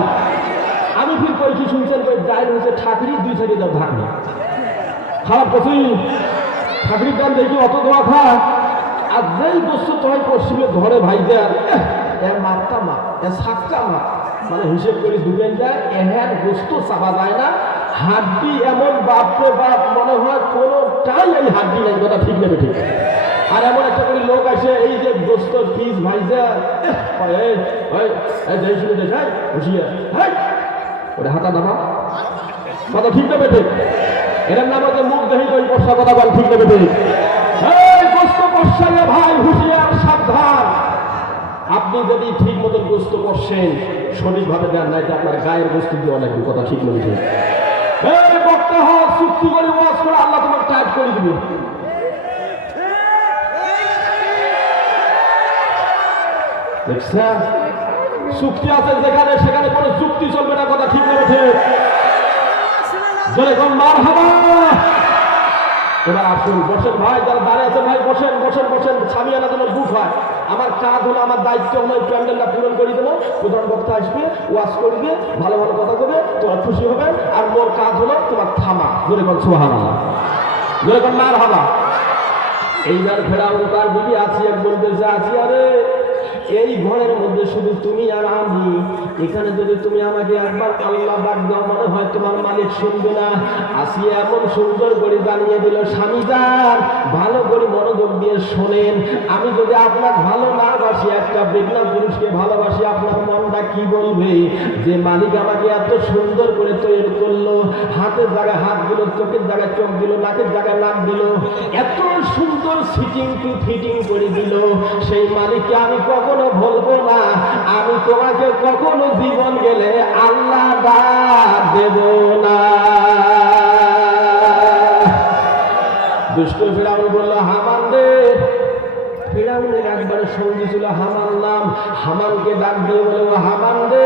আমি ফির করেছি, শুনছেন ডাল হচ্ছে ঠাকুরির, দুই সাইডে দাও ঢাকনা। খারাপ করছি, ঠাকুরির ডাল দেখি অত দোয়া খা। আর যেই বস্তু তোমায় পশ্চিমে ধরে ভাইজান, মাপটা মাপ, শাকটা মাপ, মানে হিসেব করে দুবেন যায়, এহের বস্তু চাপা যায় না। হাড্ডি এমন বাপরে বাপ, মনে হয় কোনোটাই এই হাড্ডি নাই, কথা ঠিক নেবে ঠিক? আর এমন একটা করে লোক আসে, এই যে গোস্ত পিস ভাইজা ওটা হাতা দাবা, কথা ঠিক নেবে ঠিক? এটার নাম হচ্ছে মুখ দেখি ওই বর্ষা, কথা বল ঠিক নেবে ঠিক? গোস্ত বর্ষায় ভাই হুঁশিয়ার, সাবধান। আপনি যদি ঠিক মতন গোস্ত করছেন, সঠিকভাবে দেন, নাই আপনার গায়ের গোস্ত দিয়ে অনেক, কথা ঠিক নেবে ঠিক? বক্তা হওয়া চুক্তি করে ওয়াজ করে আল্লাহ তোমার টাইট করে দিবে। দেখছেন চুক্তি আছে যেখানে, সেখানে কোনো যুক্তি চলবে না, কথা ঠিক নেবে ঠিক? যেরকম মারহাবা। এবার আসুন, বসেন ভাই, যারা দাঁড়িয়ে আছেন ভাই বসেন বসেন বসেন, সামিয়ানা যেন বুক হয়। আমার কাজ হলো, আমার দায়িত্ব হলো এই প্যান্ডেলটা পূরণ করে দেবো। প্রধান বক্তা আসবে, ওয়াজ করবে, ভালো ভালো কথা বলবে, তোমরা খুশি হবে। আর মোর কাজ হলো তোমার থামা। জোরে কোন সুবহানাল্লাহ, জোরে কোন মারহাবা। এইবার ফেরাউন তার বিবি আসিয়া বলতেছে, আসিয়া রে, এই ঘরের মধ্যে শুধু তুমি আর আমি, এখানে যদি তুমি আমাকে একবার আল্লাহ ডাক দাও, মনে হয় তোমার মালিক শুনবে না। আসিয়া এমন সুন্দর করে জানিয়ে দিল, স্বামী যান, ভালো করে মনোযোগ দিয়ে শোনেন, আমি যদি আপনার ভালো না বাসি, একটা বেগনা পুরুষকে ভালোবাসি, আপনার মনটা কি বলবে? যে মালিক আমাকে এত সুন্দর করে তৈরি করলো, হাতের জায়গায় হাত দিল, চোখের জায়গায় চোখ দিল, নাকের জায়গায় নাক দিল, এত সুন্দর সিটিং টু ফিটিং করে দিল, সেই মালিককে আমি কখনো বলবো না। আমি তোমাকে কখনো জীবন গেলে আল্লাহ ডাক দেব না। দুষ্ট ফেরাউন বলল, হামান রে, ফেরাউনের একবারে সঙ্গী ছিল হামান নাম। হামানকে ডাক দিয়ে বলে, ও হামান রে,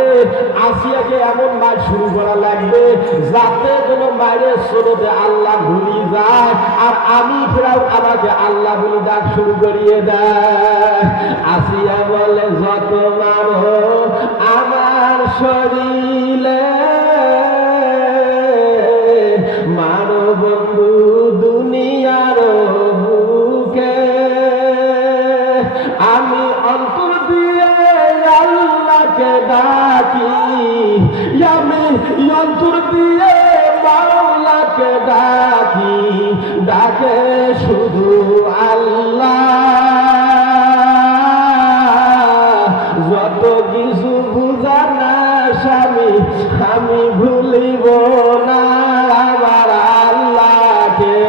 আসিয়াকে এমন মার শুরু করা লাগবে যাতে কোনো মায়ের স্রোতে আল্লাহ ভুলি যায়, আর আমি ফেরাউন আমাকে আল্লাহ বলি ডাক শুরু করিয়ে দেয়। আসিয়া বলে, যত মারো আমার শরীরে, মারো বন্ধু দুনিয়ার বুকে, আমি অন্তর দিয়ে আল্লাহকে ডাকি, আমি অন্তর দিয়ে মাওলাকে ডাকি, ডাকে শুধু আল্লাহ, যত কিছু বুঝা না স্বামী, আমি ভুলিব না আমার আল্লাহকে।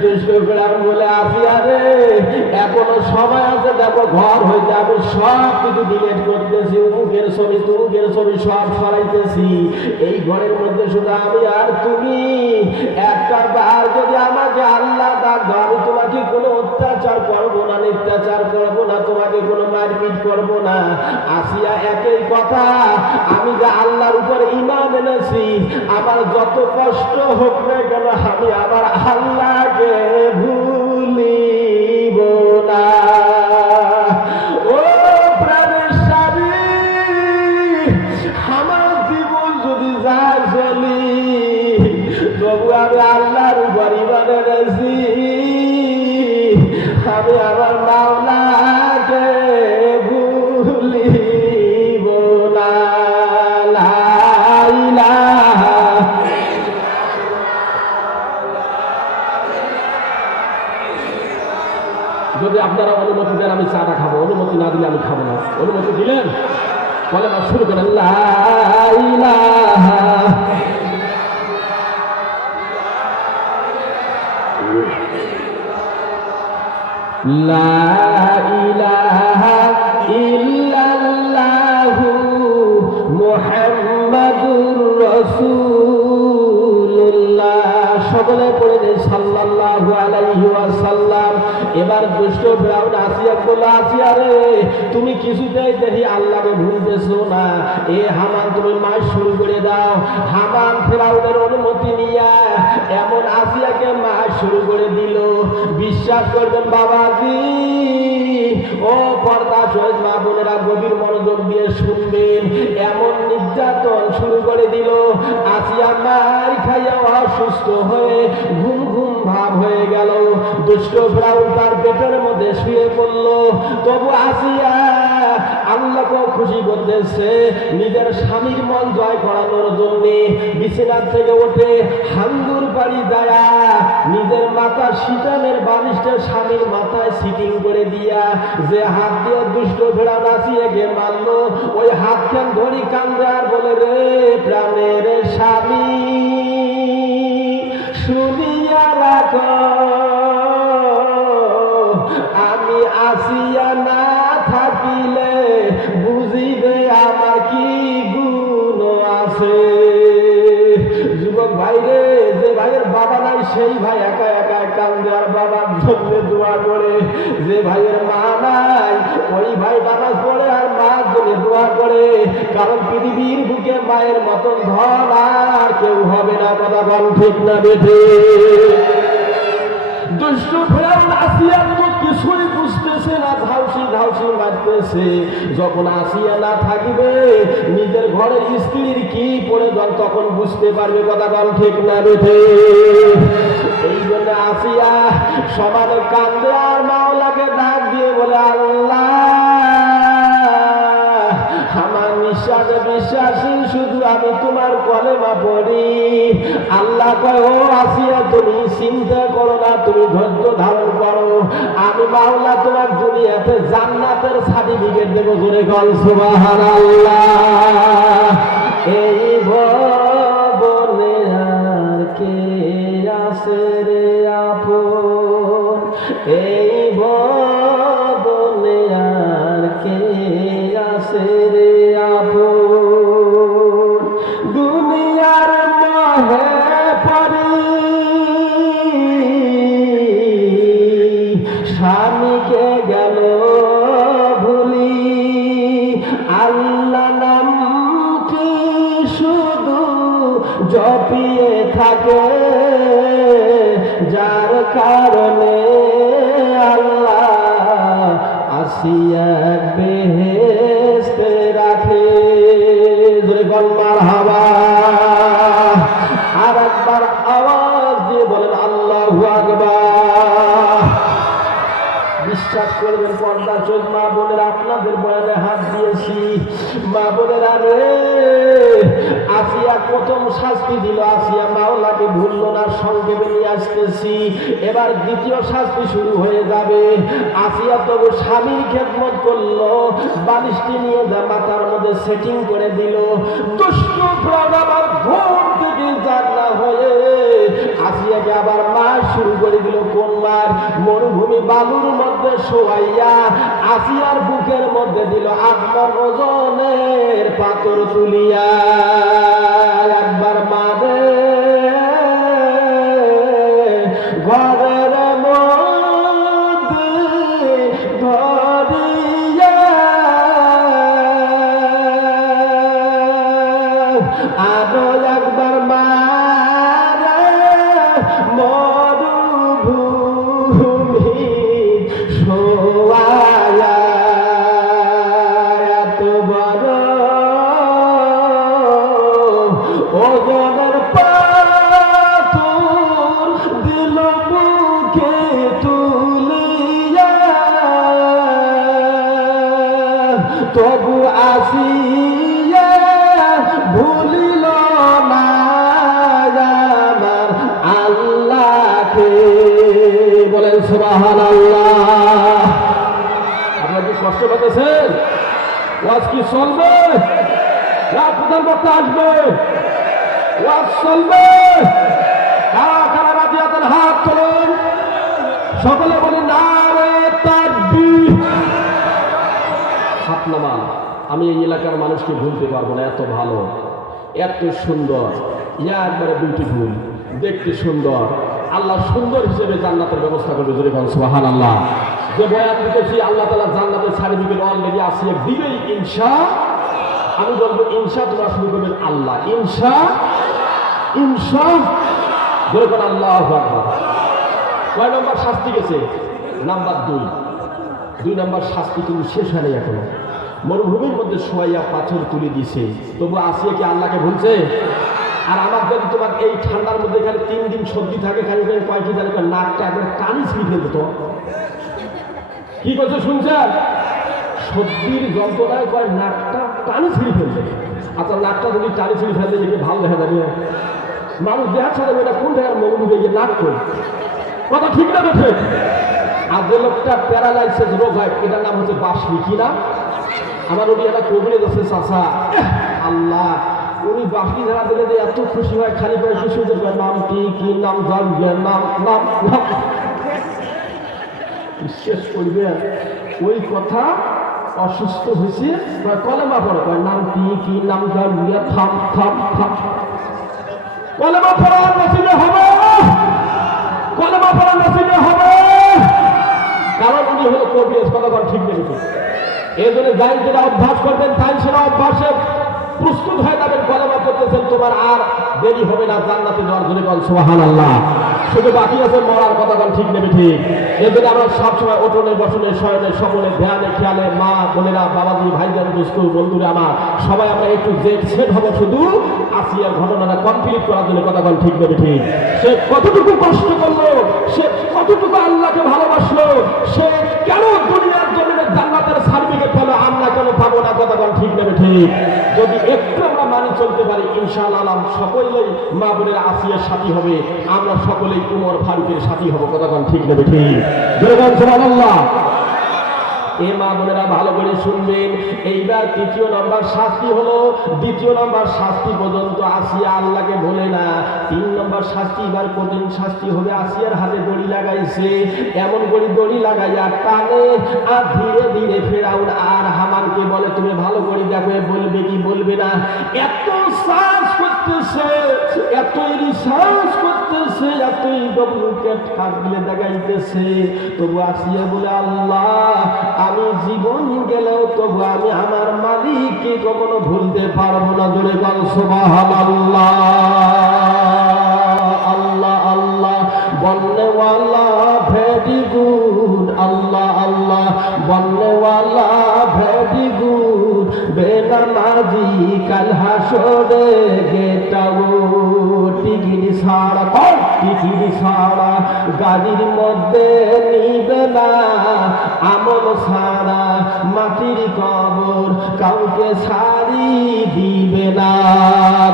দুষ্ট ফেরাউন বলে, আসিয়া রে, এখনো সময় আছে, দেখো ঘর হইতে আমি সব কিছু ডিলেট করতেছি, উমুকের ছবি তুমুকের ছবি সব সরাইতেছি, এই ঘরের মধ্যে শুধু আমি আর তুমি। একটা বার যদি আমাকে আল্লাহ ডাক দাও, আমি তোমাকে কোনো অত্যাচার করবো না, নিত্যাচার করবো না, তোমাকে কোনো মারপিট করবো না। আসিয়া একই কথা, আমি যে আল্লাহর উপর ঈমান এনেছি, আমার যত কষ্ট হোক না কেন, আমি আমার আল্লাহকে ভুলিব না। ও প্রাণের স্বামী, আমার জীবন যদি যায় চলি, তবু আমি আল্লাহর উপর ঈমান এনেছি, আমি আমার মাওলাকে ভুলিব না। লা ইলাহা, যদি আপনারা অনুমতি দেন আমি চাটা খাবো, অনুমতি না দিলে আমি খাবো না। অনুমতি দিলেন, বলে না, শুরু করেন। লা ইলাহা, লা ইলাহা ইল্লাল্লাহু মুহাম্মাদুর রাসূলুল্লাহ। সকলে পড়ে দেন সাল্লাল্লাহু আলাইহি ওয়াসাল্লাম। এবার দুষ্ট ফেরাউন আসিয়া বলল, আসিয়া রে, তুমি কিছুতেই দেখি আল্লাহকে ভুলতেছো না, এ হামান তুমি মার শুরু করে দাও। হামান ফেরাউনের অনুমতি নিয়ে এমন আসিয়াকে মার শুরু করে দিল। বিশ্বাস করবেন বাবাজি, ও পর্দা শহীদ মা বোনেরা, গভীর মনোযোগ দিয়ে শুনবেন, এমন নির্যাতন শুরু করে দিল। আসিয়া মার খাইয়া অসুস্থ হয়ে ঘুম ঘুম ভাব হয়ে গেল। দুষ্ট ফেরাউন তার পেটের মধ্যে শুয়ে পড়ল। তবু আসিয়া আল্লাহকে খুশি করতেছে, নিজের স্বামীর মন জয় করানোর জন্য বিছানার থেকে উঠে হাঙ্গুর বাড়ি যায়, নিজের মাথা শীতানের বালিশটা স্বামীর মাথায় সিটিং করে দিয়া, যে হাত দিয়ে দুষ্ট ফেরাউন আসিয়াকে মারলো, ওই হাতখান ধরি কান্দে আর বলে, রে প্রাণের স্বামী, শুনিয়া রাখো, আমি আসিয়া না থাকিলে বুঝিবে আমার কি গুণ আছে। যুবক ভাই রে, যে ভাইয়ের বাবা নাই সেই ভাই একা একা কান্দে আর বাবার জন্য দোয়া করে। যে ভাইয়ের মা নাই ওই ভাই নামাজ পড়ে আর মার জন্য দোয়া করে, কারণ পৃথিবীর বুকে মায়ের মতন ধন আর কেউ হবে না। কথা বল ঠিক না বেঠে? দুষ্ট ফেরাউন আসিয়া তো কিছুই বুঝতেছে না, ধাউসি ধাউসি মারতেছে। যখন আসিয়া না থাকিবে, নিজের ঘরের স্ত্রীর কি প্রয়োজন তখন বুঝতে পারবে। কথা বল ঠিক না বেঠে? এই জন্য আসিয়া সমানে কান্দে আর মাওলাকে ডাক দিয়ে বলে, আল্লাহ আমার নিঃশ্বাসে বিশ্বাসী শুধু আমি তোমার কলেমা পড়ি। আল্লাহ কয়, ও আসিয়া তুমি চিন্তা করো না, তুমি ধৈর্য ধারণ করো, আমি মাওলা তোমার দুনিয়াতে জান্নাতের সার্টিফিকেট দেবো। জোরে বল সুবহানাল্লাহ। এই ভবনে আর কে আছে রে আপন, এই ভবনে আর কে আছে রে আপন, দুনিয়ার মহে পড়ি স্বামীকে গেল ভুলি, আল্লাহ নামটি শুধু জপিয়ে থাকে, যার কারণে আল্লাহ আসিয়া বেহেশতে রাখে। জোরে বল মারহাবা। আর একবার আওয়াজ দিয়ে বলেন আল্লাহু আকবার। বিশ্বাস করবেন পর্দা চোখ মা বোনেরা, আপনাদের বয়ানে হাত দিয়েছি। মা বোনেরা রে, আসিয়া প্রথম শাস্তি দিল, আসিয়া মাওলাকে ভুলল না, সংক্ষেপে নিয়ে আসতেছি। এবার দ্বিতীয় শাস্তি শুরু হয়ে যাবে। আসিয়া তবু স্বামীর খেদমত করলো, বালিশটি নিয়ে যা মাথার মধ্যে সেটিং করে দিল। দুষ্ট প্রাণ আবার ঘুম থেকে জাগনা হয়ে আসিয়াকে আবার মার শুরু করে দিল। কোন মার? মরুভূমি বালুর মধ্যে শোয়াইয়া আসিয়ার বুকের মধ্যে দিল আত্মার ওজনের পাথর তুলিয়া। একবার মারে ঘরের মধ্যে ধরিয়া, আরো একবার মারে মরুভূমি শোয়ায়া। এত বড় ওজনের পাথর দিল বুকে তুলিয়া, তবু আসিয়া ভুলিল না আমার আল্লাহকে। বলেন সুবহানাল্লাহ। আপনারা কি কষ্ট পাচ্ছেন? ওয়াজ কি চলবে না প্রধান বক্তা আসবে? ওয়াজ চলবে। কারা কারা রাজি আছেন হাত তোলেন, সকলে বলি নারে তাকবীর। হাত নামান। আমি এই এলাকার মানুষকে ভুলতে পারবো না, এত ভালো, এত সুন্দর, ইয়া একবারে বিউটিফুল, দেখতে সুন্দর। আল্লাহ সুন্দর হিসেবে জান্নাতের ব্যবস্থা করবে। জোরে বলেন সুবহানাল্লাহ। যে বয়ান দিতেছি আল্লাহ তাআলা জান্নাতের সার্টিফিকেট অলরেডি আসিয়ে দিবেই ইনশা। আমি বলবো ইনশা, তোমরা শুরু করবেন আল্লাহ ইনশা ইনশা। জোরে বলেন আল্লাহু আকবার। কয় নম্বর শাস্তি গেছে? নাম্বার 2। 2 নম্বর শাস্তি কিন্তু শেষ হয়নি এখনো। মরুভূমির মধ্যে শোয়াইয়া পাথর তুলে দিছে, তবু আসিয়া কি আল্লাহকে ভুলছে? আর আমার যদি তোমার এই ঠান্ডার মধ্যে এখানে 3 দিন সর্দি থাকে, খালি কয়েকটি জানি নাকটা একবার টানি ছিঁড়ে ফেলতো। তো কি করছে শুনছেন? সর্দির যন্ত্রণায় কয় নাকটা টানি ছিঁড়ে ফেলবে। আচ্ছা, নাকটা যদি টানি ছিঁড়ে ফেলতে দেখে ভালো দেখা যাবে? মানুষ দেখাচ্ছে যাবে এটা কোন জায়গার মরুভূমি গিয়ে নাক করে। কথা ঠিক না বেঠে? আর যে লোকটা প্যারালাইসিস রোগ হয়, এটার নাম হচ্ছে বাসলি। কি না? আমার ওই একটা কবিরে যাচ্ছে চাষা, আল্লাহ উনি বাকি যারা দিলে যে এত খুশি হয়, খালি করে খুশি হতে নাম কি কি নাম জানবে, নাম নাম নাম বিশ্বাস করবেন ওই কথা অসুস্থ হয়েছে কলেমা পড়ে, নাম কি কি নাম জানবে, থাম থাম থাম। কলেমা পড়ার নসিবে হবে, কলেমা পড়ার নসিবে হবে, কারণ উনি হলো কবি। কথা ঠিক নেই। এই জন্য যাই যেটা অভ্যাস করবেন তাই সেটা অভ্যাসে প্রস্তুত হয়ে যাবেন, কলেমা পড়তেছেন, তোমার আর দেরি হবে না জান্নাতে যাওয়ার জন্য। বল সুবহানাল্লাহ। শুধু বাকি আছে মরার কথা, বল ঠিক নেবে ঠিক। এর জন্য আমরা সবসময় ওঠনে বসনে শয়নে স্বপনে ধ্যানে খেয়ালে মা বোনেরা বাবাজি ভাইজান দোস্তু বন্ধুরা আমার সবাই আমরা একটু জেট সেট হবো শুধু আসিয়ার ঘটনাটা কমপ্লিট করার জন্য। কথা বল ঠিক নেবে ঠিক। সে কতটুকু কষ্ট করলো, সে কতটুকু আল্লাহকে ভালোবাসলো, সে কেন দুনিয়ার জমিনে জান্নাতের সার্টিফিকেট পেল, আমরা কেন পাবো না? কথা বল ঠিক নেবে ঠিক। যদি একটু আমরা মানি চলতে পারি ইনশাআল্লাহ সকলেই মা বোনের আসিয়ার সাথী হবে, আমরা সকলেই উমর ফারুকের সাথী হব। কথা বল ঠিক নেবে ঠিক। সুবহানাল্লাহ। এ মা বোনেরা ভালো করে শুনবেন। এইবার তৃতীয় নম্বর শাস্তি হলো, দ্বিতীয় নম্বর শাস্তি পর্যন্ত আসিয়া আল্লাহকে বলে না। 3 নম্বর শাস্তি, এবার কঠিন শাস্তি হবে। আসিয়ার হাতে দড়ি লাগাইছে, এমন করে দড়ি লাগাইয়া টানে, আর ধীরে ধীরে ফেরাউন আর হামানকে বলে তুমি ভালো করে দেখো বলবে কি বলবে না। এত সাহস করতেছে, এতই রিসার্চ করতেছে, এতই ডুপ্লিকেট কাজগুলো দেখাইতেছে, তবু আসিয়া বলে আল্লাহ আমি জীবন গেলেও তবু আমি আমার মালিককে কখনো ভুলতে পারবো না। জোরে বল সুবহানাল্লাহ। আল্লাহ আল্লাহ বলনেওয়ালা ভেরি গুড, আল্লাহ আল্লাহ বলনেওয়ালা ভেরি গুড, বেনামাজি কাল হাসরে গেটাবো। টিকিরি ছাড়া টিকিরি ছাড়া গাড়ির মধ্যে নিবে না, আমল ছাড়া মাটির কবর কাউকে ছাড়ি দিবে না।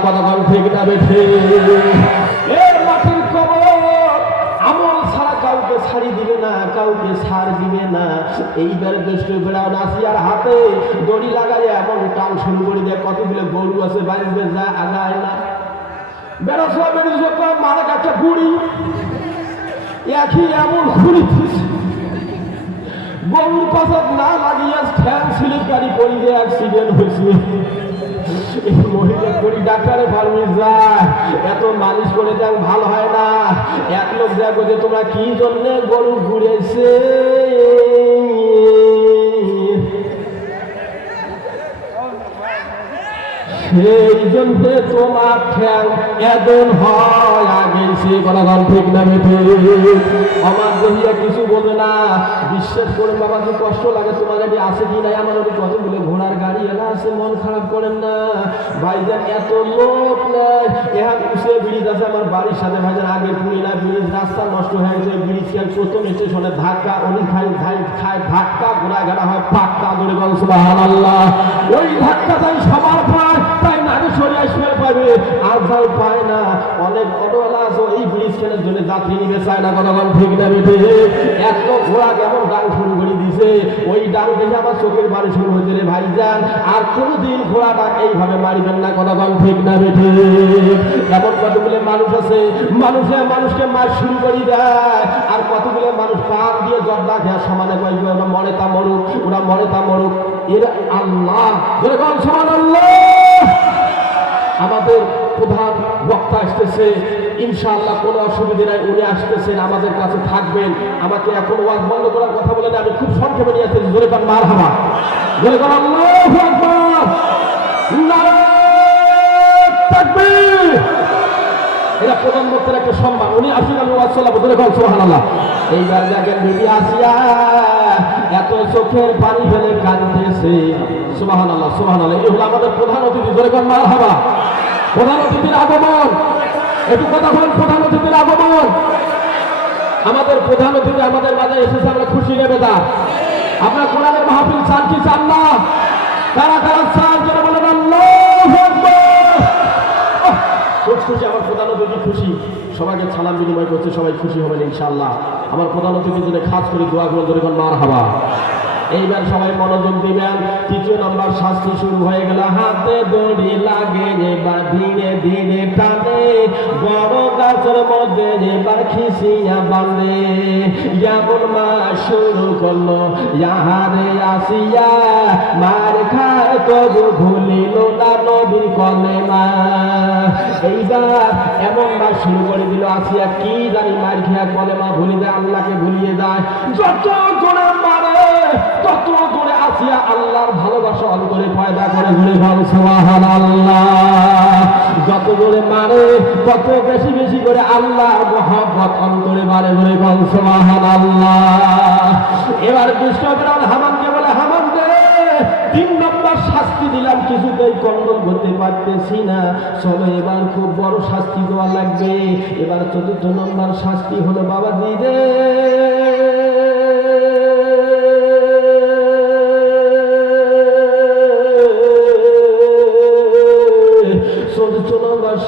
কতক্ষণ ঠিক না বেঠে? মাটির কবর আমল ছাড়া কাউকে ছাড়ি দিবে না, কাউকে ছাড় দিবে না। এইবার দুষ্ট ফেরাউন আসিয়ার হাতে দড়ি লাগাই এমন টান শুরু করে দেয়, কতগুলো গরু আছে বাড়িতে যা আগায় না, বেড়াশোয়া বেরিয়ে মানে একটা বুড়ি একই এমন ঘুরিতেছে, গরুর পাশাত না লাগিয়ে ফ্যান স্লিপ গাড়ি পড়িয়ে অ্যাক্সিডেন্ট হয়েছে। মহিলা করি ডাক্তারে ভালো যায়, এত মালিশ করে দেখ ভালো হয় না। এক লোক দেখো যে তোমরা কি জন্যে গরু ঘুরেছে, সেই জন্য তোমার ঠ্যাং এদন হয় আগে সে গলাগান ঠিক না বেঠে। আমার দেহিয়া কিছু বলবে না, বিশ্বাস করে বাবা কি কষ্ট লাগে তোমার গাড়ি আছে কি নাই, আমার ওই কতগুলো ঘোড়ার গাড়ি এলা আছে, মন খারাপ করেন না ভাইজান। এত লোক নাই, এখন উঠে ব্রিজ আছে আমার বাড়ির সাথে ভাইজান, আগে পুরি না ব্রিজ, রাস্তা নষ্ট হয়ে গেছে, ব্রিজ খেয়াল প্রথম স্টেশনে ধাক্কা, অনেক খায় ধাক্কা, ঘোড়া ঘাড়া হয় পাক্কা। ধরে গেল সুবহানাল্লাহ। ওই ধাক্কা তাই সবার পায়, তাই নাগে সরিয়ে শুয়ে পাবে, আর যাও পায় না। অনেক অটোওয়ালা আছে এই ব্রিজ খেলার জন্য যাত্রী নিবে চায় না। কথা বল ঠিক না বেঠে? এক লোক ঘোড়া কেমন ডাং শুরু করে দিছে, ওই ডাং দেখে আমার চোখের বাড়ি শুরু হয়েছে রে ভাইজান, আর কোনোদিন ঘোড়াটা এইভাবে মারিবেন না। কথা বল ঠিক না বেঠে? এমন কতগুলো মানুষ আছে মানুষে মানুষকে মার শুরু করে দেয়, আর কতগুলো মানুষ পাক দিয়ে জর্দা খেয়ে সমানে কয় ওরা মরে তা মরুক, ওরা মরে তা মরুক। এরা আল্লাহ সুবহানাল্লাহ। আমাদের প্রধান বক্তা আসতেছে, ইনশাআল্লাহ কোনো অসুবিধা নাই, উনি আসতেছেন, আমাদের কাছে থাকবেন। আমাকে এখন ওয়াজ বন্ধ করার কথা বলে না, আমি খুব সংক্ষেপে নিয়ে আসতেছি। জোরে কান মারহাবা, জোরে কান আল্লাহু আকবার, নারায়ে তাকবীর। এটা প্রধানমন্ত্রীর একটা সম্মান, উনি আসলে আমি ওয়াজ চালাবো। জোরে কান সুবহানাল্লাহ। এইবার দেখেন বিবি আসিয়া এত চোখের পানি ফেলে কাঁদতেছে। সুবহানাল্লাহ সুবহানাল্লাহ। এই হলো আমাদের প্রধান অতিথি। জোরে কান মারহাবা। প্রধান অতিথির আগমন, একটু কথা বলেন, প্রধান অতিথির আগমন। আমাদের প্রধান অতিথি আমাদের মাঝে এসেছে, আমরা খুশি নেবে তা। আপনার কোরআনের মাহফিল চান কি চান না? কারা কারা চান যারা বলেন আল্লাহু আকবার। খুব খুশি, আমার প্রধান অতিথি খুশি, সবাইকে সালাম বিনিময় করছে, সবাই খুশি হবেন ইনশাআল্লাহ। আমার প্রধান অতিথির জন্য খাস করে দোয়া করে ধরে মারহাবা। এইবার সবাই মনোযোগ দিবেন। তৃতীয় নম্বর শাস্তি শুরু হয়ে গেল। হাতে দড়ি লাগে এবার ধীরে ধীরে টানে, বড় গাছের মধ্যে এবার খিসিয়া বাঁধে। যেমন মা শুরু করলো ইয়াহারে আসিয়া, মার খায় তবু ভুলিল না নবীর কলেমা। এইবার এমন মা শুরু করে দিল, আসিয়া কি জানি মার খেয়া কলেমা ভুলি যায়, আল্লাহকে ভুলিয়ে যায়। যত করে মারে তত করে আসিয়া আল্লাহর ভালোবাসা অন্তরে পয়দা করে ঘুরে ভালো সুবহানাল্লাহ। যত জোরে মারে তত বেশি বেশি করে আল্লাহ মহব্বত অন্তরে বাড়ে, বলে কোন সুবহানাল্লাহ। এবার দুষ্ট ফেরাউন হামানকে বলে, হামান রে 3 নম্বর শাস্তি দিলাম, কিছুতেই কন্ট্রোল করতে পারতেছি না, চলো এবার খুব বড় শাস্তি দেওয়া লাগবে। এবার 4র্থ নম্বর শাস্তি হলো বাবাজি রে,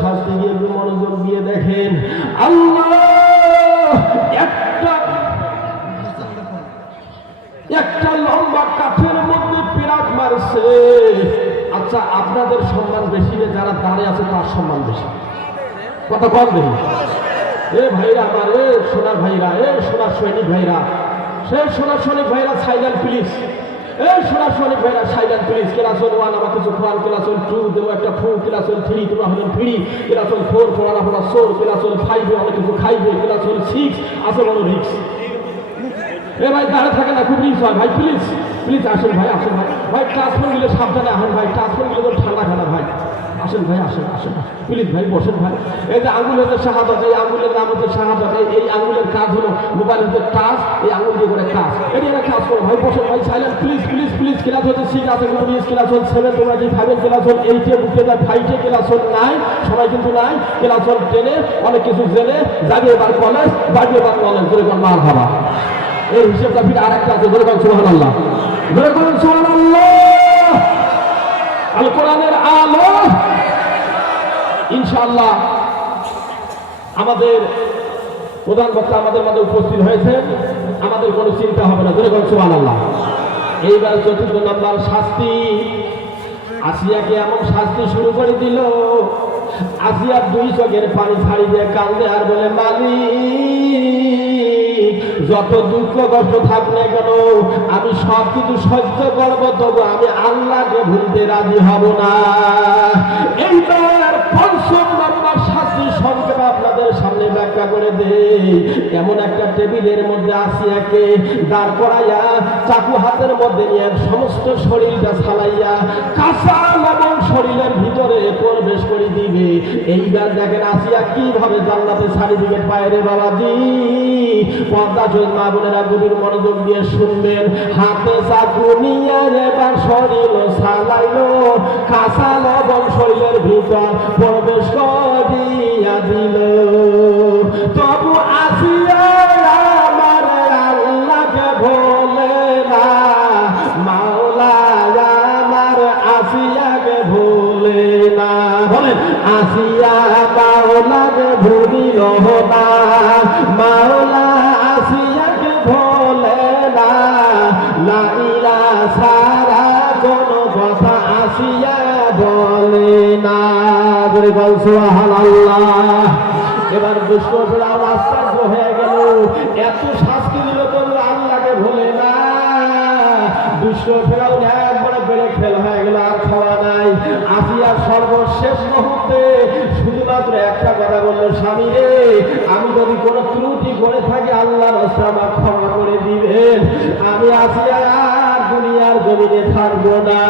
শাস্তি দিয়ে একটু মনোযোগ দিয়ে দেখেন। আল্লাহ একটা লম্বা কাঠের মধ্যে পিরাক মারছে। আচ্ছা, আপনাদের সম্মান বেশি না যারা দাঁড়িয়ে আছে তার সম্মান বেশি? কথা কম দেখি। এ ভাইরা আমার, এ সোনার ভাইরা, এ সোনার সৈনিক ভাইরা, সে সোনার সৈনিক ভাইরা সাইলেন্ট প্লিজ। এই সোনার সৈনিক ভাইরা সাইলেন্ট প্লিজ। ক্লাস 1 আমার কিছু কোরআন, ক্লাস 2 দেবো একটা ফু, ক্লাস 3 তোমরা হলেন ফ্রি, ক্লাস 4 পড়ানো পড়া সোর, ক্লাস 5 অনেক কিছু খাইবে, ক্লাস 6 আছে বড় রিক্স। এ ভাই দাঁড়িয়ে থাকে না, খুব রিক্স হয় ভাই, প্লিজ প্লিজ আসেন ভাই, আসেন ভাই, ভাই ট্রান্সফার গেলে সাবধানে আসেন ভাই, ট্রান্সফার গেলে তো ঠান্ডা খানা ভাই, আসেন ভাই, আসেন আসেন প্লিজ ভাই, বসেন ভাই। এই যে আঙুল হচ্ছে শাহাদাত, এই আঙুলের নাম হচ্ছে শাহাদাত, এই আঙুলের কাজ হলো মোবাইল হচ্ছে টাচ, এই আঙুল দিয়ে করে কাজ, এটি একটা কাজ করো ভাই, বসেন ভাই, silent please please please. Class হচ্ছে 6 আছে, ক্লাস 7 তোমরা কি 5 ক্লাস 8 বুঝতে যায়, 5 ক্লাস 9 সবাই কিন্তু নাই, ক্লাস 10 অনেক কিছু জেনে যাবে, এবার কলেজ যাবে, এবার কলেজ ধরে কোন মার খাবা। এই হিসেবটা ফিরে আরেকটা আছে, ধরে কোন সুবহানাল্লাহ, ধরে কোন সুবহানাল্লাহ। আল কোরআনের আলো ইনশাআল্লাহ। আমাদের প্রধান বক্তা আমাদের মধ্যে উপস্থিত হয়েছে, আমাদের কোনো চিন্তা হবে না, ধরে কোন সুবহানাল্লাহ। এইবার 4র্থ নম্বর শাস্তি, আসিয়াকে এমন শাস্তি শুরু করে দিল, আসিয়ার 2 চোখের পানি ছাড়ি দিয়ে কান্দে আর বলে, মালিক যত দুঃখ কষ্ট থাক না কেন আমি সব কিছু সহ্য করবো, তবু আমি আল্লাহকে ভুলতে রাজি হব না। এইবার 5ম নম্বর শাস্তি সংক্ষেপে আপনাদের সামনে ব্যাখ্যা করে দেই। এমন একটা টেবিলের মধ্যে আসিয়াকে দাঁড় করাইয়া চাকু হাতের মধ্যে নিয়ে সমস্ত শরীরটা ছালাইয়া কাঁচা লবণ শরীরের ভিতরে প্রবেশ করে দিবে। এইবার দেখেন আসিয়া কিভাবে জান্নাতে সার্টিফিকেট পায় রে বাবাজি। পর্দা চোখ মা বোনেরা গভীর মনোযোগ দিয়ে শুনবেন। হাতে চাকু নিয়ে এবার শরীর ছালাইলো, কাঁচা লবণ শরীরের ভিতর প্রবেশ করিয়া দিল। তবু আসিয়া আমার আল্লাহকে ভোলে না, মাওলা আমার আসিয়াকে ভোলে না। বলেন আসিয়া মাওলাকে ভুলিল না, মাওলা আসিয়াকে ভোলে না। লা ইলাহা সারা কোন কথা আসিয়া বলে না, বলে বল সুবহানাল্লাহ। এবার দুষ্ট ফেরাউন আশ্চর্য হয়ে গেল, এত শাস্তি দিল তবু আল্লাহকে ভোলে না। দুষ্ট ফেরাউন একবারে বেড়ে ফেল হয়ে গেল, আর খাওয়া নাই। আসিয়ার সর্বশেষ মুহূর্তে শুধুমাত্র একটা কথা বললো, স্বামী রে আমি যদি কোনো ত্রুটি করে থাকি আল্লাহর রাস্তা আমার ক্ষমা করে দিবেন, আমি আসিয়া আর দুনিয়ার জমিনে থাকবো না।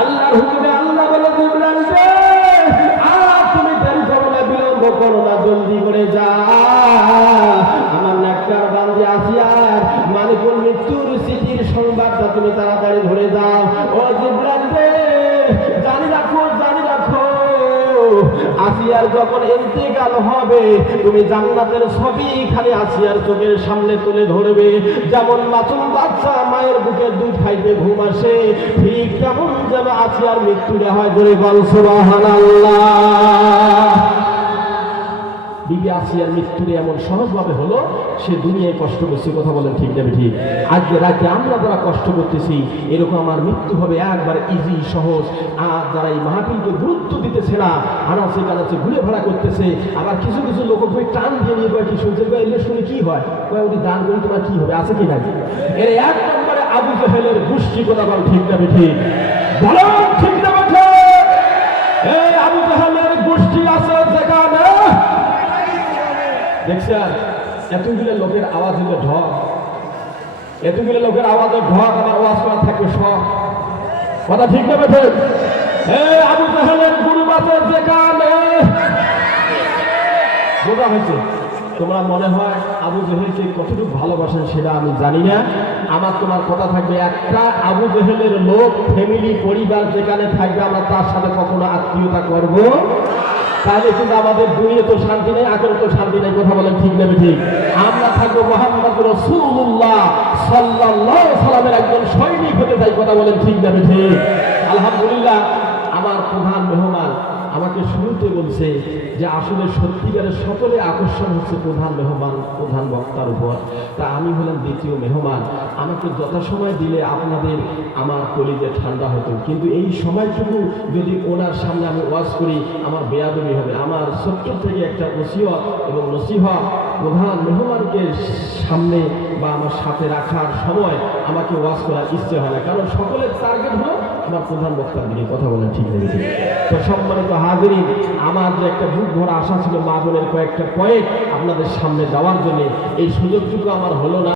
আল্লাহর হুকুমে আল্লাহ বলে জিবরাইল রে আর তুমি দেরি করো না, বিলম্ব করো না, জলদি করে যা। আমার নেককার বান্দি আসিয়ার মালিকুল মৃত্যুর চিঠির সংবাদটা তুমি তাড়াতাড়ি ধরে দাও। ও জিবরাইল রে জানি রাখো, জানি রাখো, আসিয়ার যখন ইন্তেকাল হবে তুমি জান্নাতের ছবি খালি আসিয়ার চোখের সামনে তুলে ধরবে। যেমন মাসুম বাচ্চা মায়ের বুকের দুধ খাইতে ঘুম আসে, ঠিক তেমন যেন আসিয়ার মৃত্যুটা হয়। ধরে বল সুবহানাল্লাহ। বিবি আসিয়ার মৃত্যুরে এমন সহজভাবে হলো, সে দুনিয়ায় কষ্ট করছে। কথা বলেন ঠিক না ঠিক? আজকে রাতে আমরা যারা কষ্ট করতেছি এরকম আমার মৃত্যু হবে একবারে ইজি সহজ। আর যারা এই মাহফিলকে গুরুত্ব দিতেছে না, আনাচে কানাচে ঘুরে ভেড়া করতেছে, আবার কিছু কিছু লোক ওই টান দিয়ে নিয়ে কি শুনছে, এলে শুনে কি হয়, ওই দান করি তোমার কি হবে, আছে কি না? এর 1 নম্বরে আবু জাহেলের গোষ্ঠী। কথা বল ঠিক না ঠিক? বলো ঠিক না ঠিক? এই আবু জাহেলের গোষ্ঠী আছে যেখানে দেখছেন এতগুলো লোকের আওয়াজ হলো ঢক, এতগুলো লোকের আওয়াজের ঢক, আমার আওয়াজ করা থাকবে সব। কথা ঠিক না বেঠে? আবু জাহেলের গুরুবাতের যেখানে বোঝা হয়েছে। তোমরা মনে হয় আবু জেহেলকে কতটুকু ভালোবাসেন সেটা আমি জানি না। আমার তোমার কথা থাকবে, একটা আবু জেহেলের লোক ফ্যামিলি পরিবার যেখানে থাকবে আমরা তার সাথে কখনো আত্মীয়তা করব, তাহলে কিন্তু আমাদের দুনিয়া তো শান্তি নেই, আখেরাতে তো শান্তি নেই। কথা বলেন ঠিক নেবে ঠিক? আমরা থাকবো মুহাম্মদ রাসূলুল্লাহ সাল্লাল্লাহু আলাইহি সাল্লামের একজন সৈনিক হতে চাই। কথা বলেন ঠিক নেবে ঠিক? আলহামদুলিল্লাহ, আমার প্রধান মেহমান আমাকে শুরুতে বলছে যে আসলে সত্যিকারের সকলে আকর্ষণ হচ্ছে প্রধান মেহমান, প্রধান বক্তার উপর। তা আমি হলাম দ্বিতীয় মেহমান। আমাকে যথাসময় দিলে আপনাদের আমার কলিজে ঠান্ডা হতো, কিন্তু এই সময়টুকু যদি ওনার সামনে আমি ওয়াজ করি আমার বেয়াদবি হবে। আমার ছোট্ট থেকে একটা ওসিয়ত এবং নসিহত, প্রধান মেহমানকে সামনে বা আমার সাথে রাখার সময় আমাকে ওয়াজ করার ইচ্ছে হয় না, কারণ সকলের টার্গেট হলো আমার প্রধান বক্তার দিকে। কথা বলেন ঠিক নেই? তো সম্মানিত হাজিরিন, আমার যে একটা বুক ভরা আশা ছিল মা বোনের কয়েকটা পয়েন্ট আপনাদের সামনে দেওয়ার জন্য, এই সুযোগটুকু আমার হলো না।